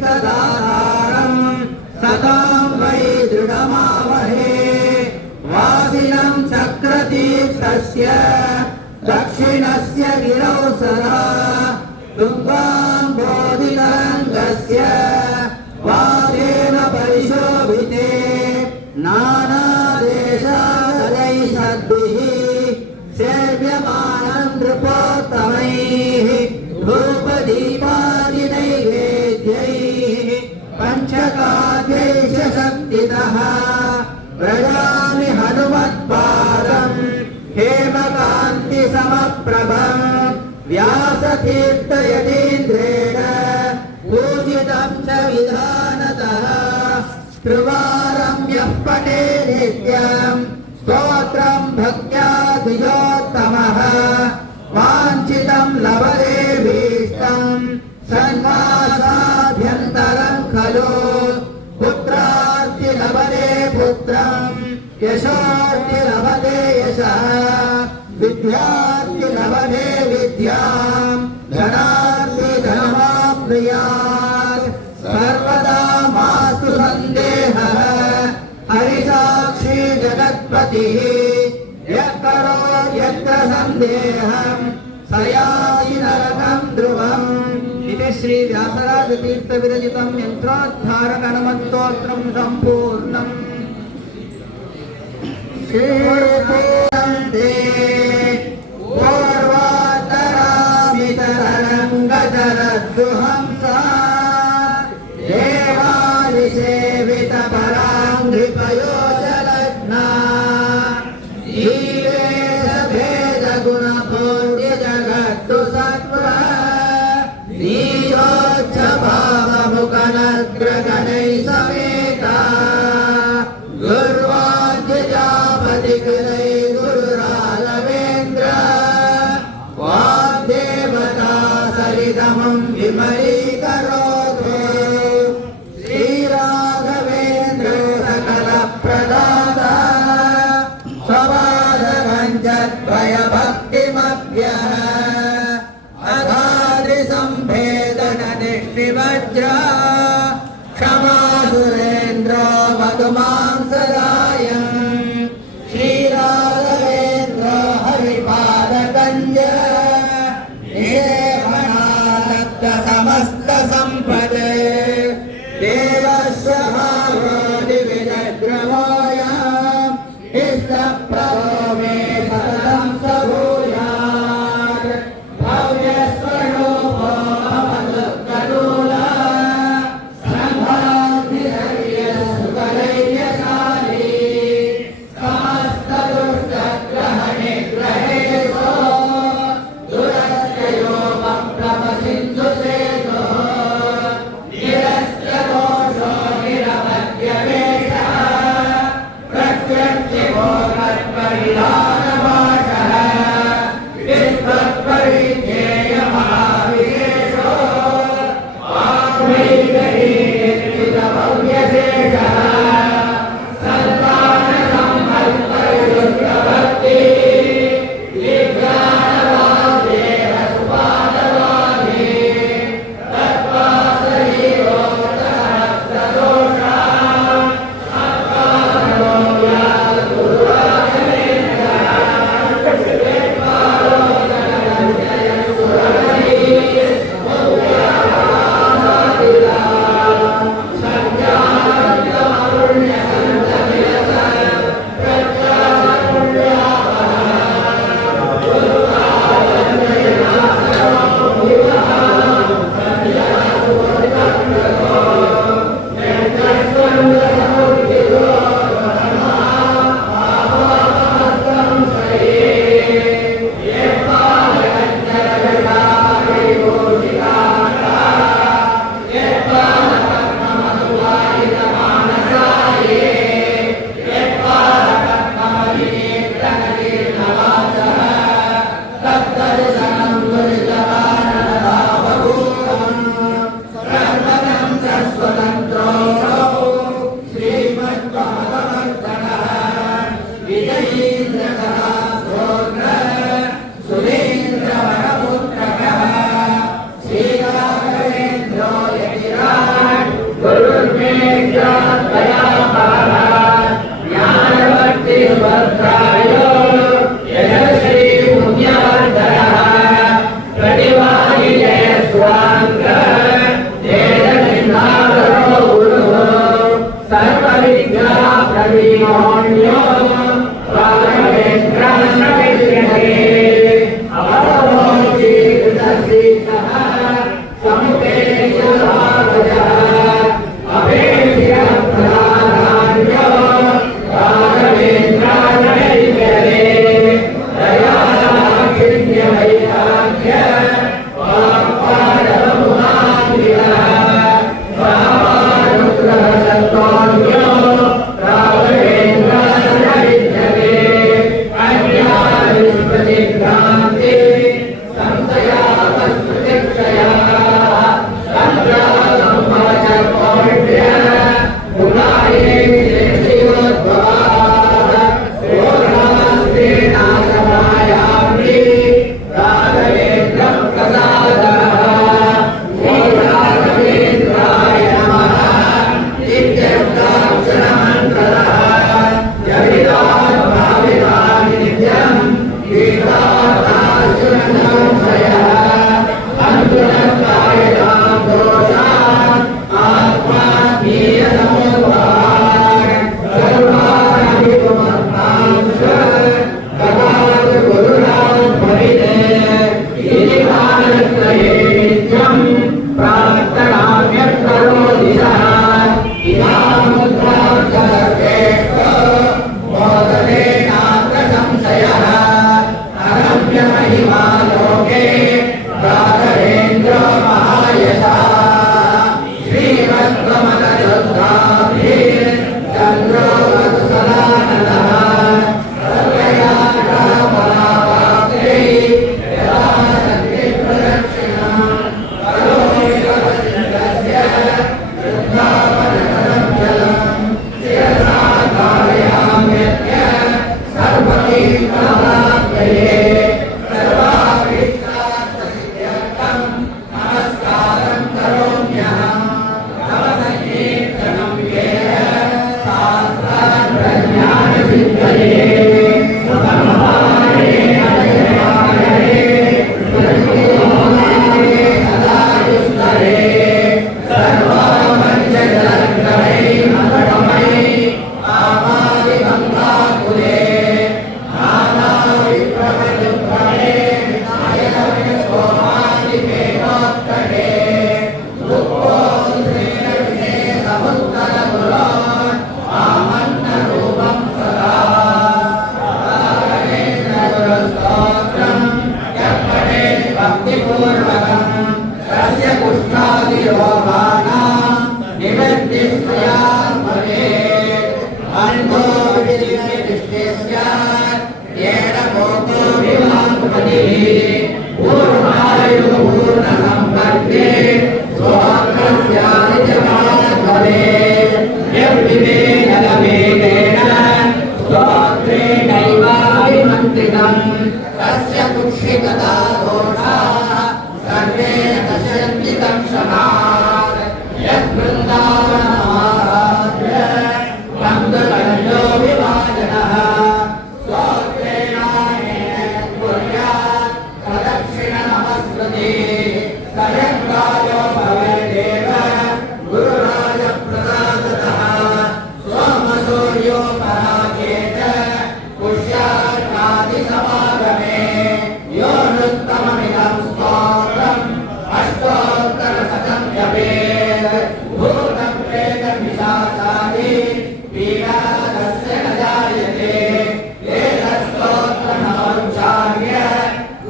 सर्वदाभीष्टदातारं सदां वै दृढमामहे वासिनं चक्रतीर्थस्य दक्षिणस्य गिरौ सदा तुङ्गाम्बोधितरङ्गस्य वादेन परिशोभिते नानादेशागतैः सद्भिः सेव्यमानं नृपोत्तमैः धूपदीपादिनैवेद्यैः पञ्चकाद्यैः शक्तितः व्रजामि हनुमत्पादं हेमकान्तिसमप्रभं व्यासतीर्थयतीन्द्रेण पूजितं च विधानतः त्रिवारं यः पठे नित्यं स्तोत्रं भक्त्या द्विजोत्तमः वाञ्छितं लभतेऽभीष्टं षण्मासाभ्यन्तरं खलु पुत्रार्ति लभते पुत्रं यशोर्ति लभते यशः विद्यार्ति लभते विद्यां धनार्ति धनमाप्नुयात् सर्वदा मास्तु सन्देहः हरिसाक्षी जगत्पतिः यत्करोत् यत्र सन्देहं स याति नरकं ध्रुवम् इति श्री व्यासराजतीर्थविरचितं यन्त्रोद्धारकणमस्तोत्रं सम्पूर्णम् श्रीपूर्णन्ते पूर्वातरामितरङ्गजरद्दुहंसा देवादिसेवितपराङ्घ्रिपयोजलग्ना ईवेशभेदगुणपूर्यजगत्तु सत्त्वा नीयोच्चभावमुखनग्रगणैः समेता गुर्वाद्यजापतिकृतैः गुरुराघवेन्द्र वाग्देवता सरितमं विमलीकरोतु श्रीराघवेन्द्र सकलप्रदाता स्वपादपञ्चद्वयभक्तिमभ्यः अधाद्रिसम्भेदननिष्ठिवज्र क्षमा सुरेन्द्रो मधुमांसदायम् श्रीराघवेन्द्र हरिपादकञ्ज निषेवणालब्ध समस्तसम्पद देवस्य भावोदिविजग्रमोऽयम् इष्टप्रभो मे सततं स भूयात् भव्यस्वरूपो भवदुःखदूरः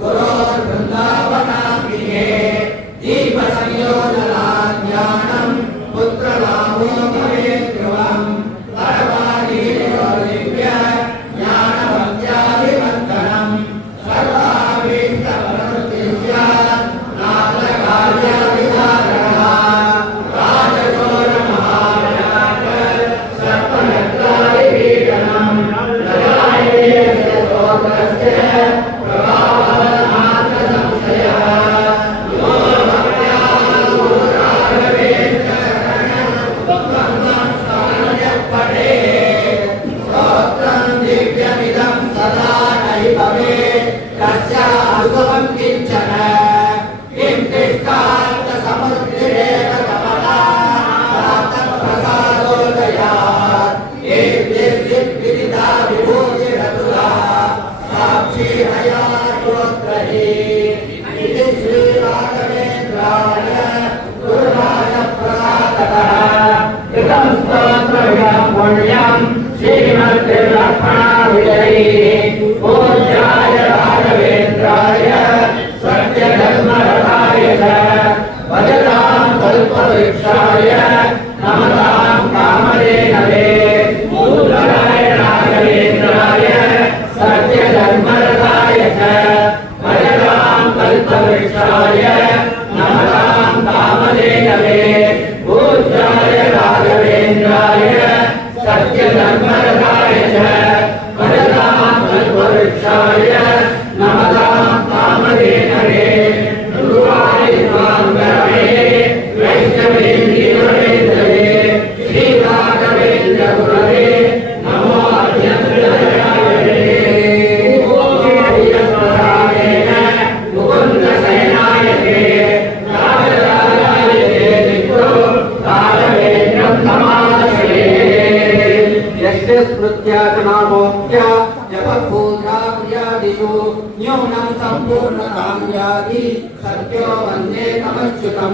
गुरोर्वृन्दावनाभिः पुण्यं श्रीमद्तिरुलक्ष्मणाविजयैः पूज्याय राघवेन्द्राय सत्यधर्मरताय च भजतां कल्पवृक्षाय नमतां कामधेनवे पूज्याय राघवेन्द्राय सत्यधर्मरताय च भजतां कल्पवृक्षाय नमतां कामधेनवे पूज्याय राघवेन्द्राय सत्यधर्मरताय च भजतां कल्पवृक्षाय नमतां कामधेनवे गुरुवायुर्वाङ्गवे वैष्णवेन्द्रवे श्रीराघवेन्द्रगुरवे नमो मुकुन्दशयनायते राजराजायते नित्यो राघवेन्द्रं नमामि यस्य स्मृत्यात्मामोक्त्य जपपूजा क्रियादिषु न्यूनं सम्पूर्णतां याति सत्यो वन्दे तमच्युतं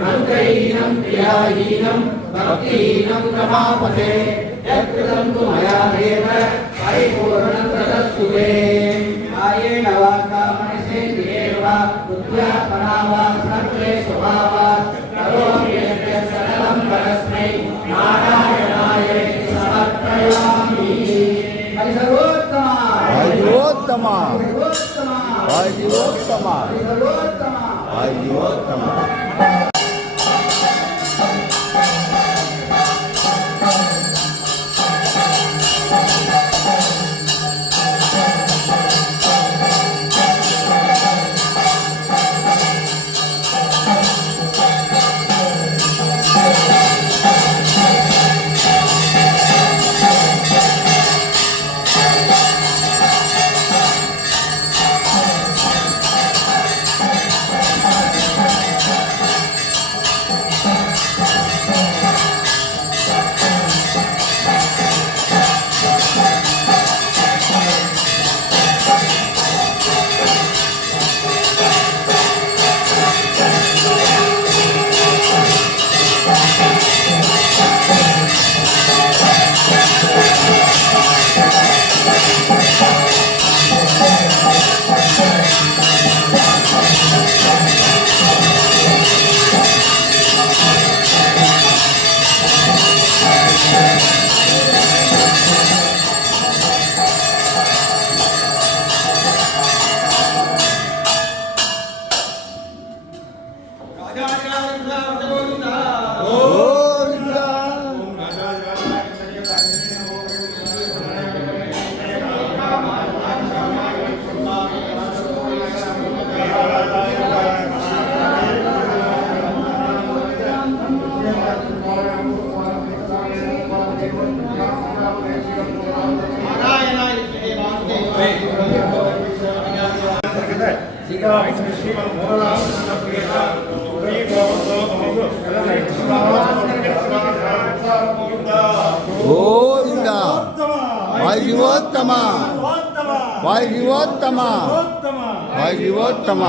मन्त्रहीनं क्रियाहीनं भक्तिहीनं रमापते यत्कृतं तु मया देव परिपूर्णं तदस्तु ते कायेन वाचा मनसेन्द्रियेण वा बुद्ध्यात्मना वा सर्वे स्वभावात् करोमि यद्यत् सकलं परस्मै नारायणाय समर्पयामि। हरिसर्वोत्तमा वायुवोत्तमा हरिसर्वोत्तमा वायुवोत्तमा हरिसर्वोत्तमा वायुवोत्तमा గోవిందా వాయువోత్తమ వాయువోత్తమ వాయువోత్తమ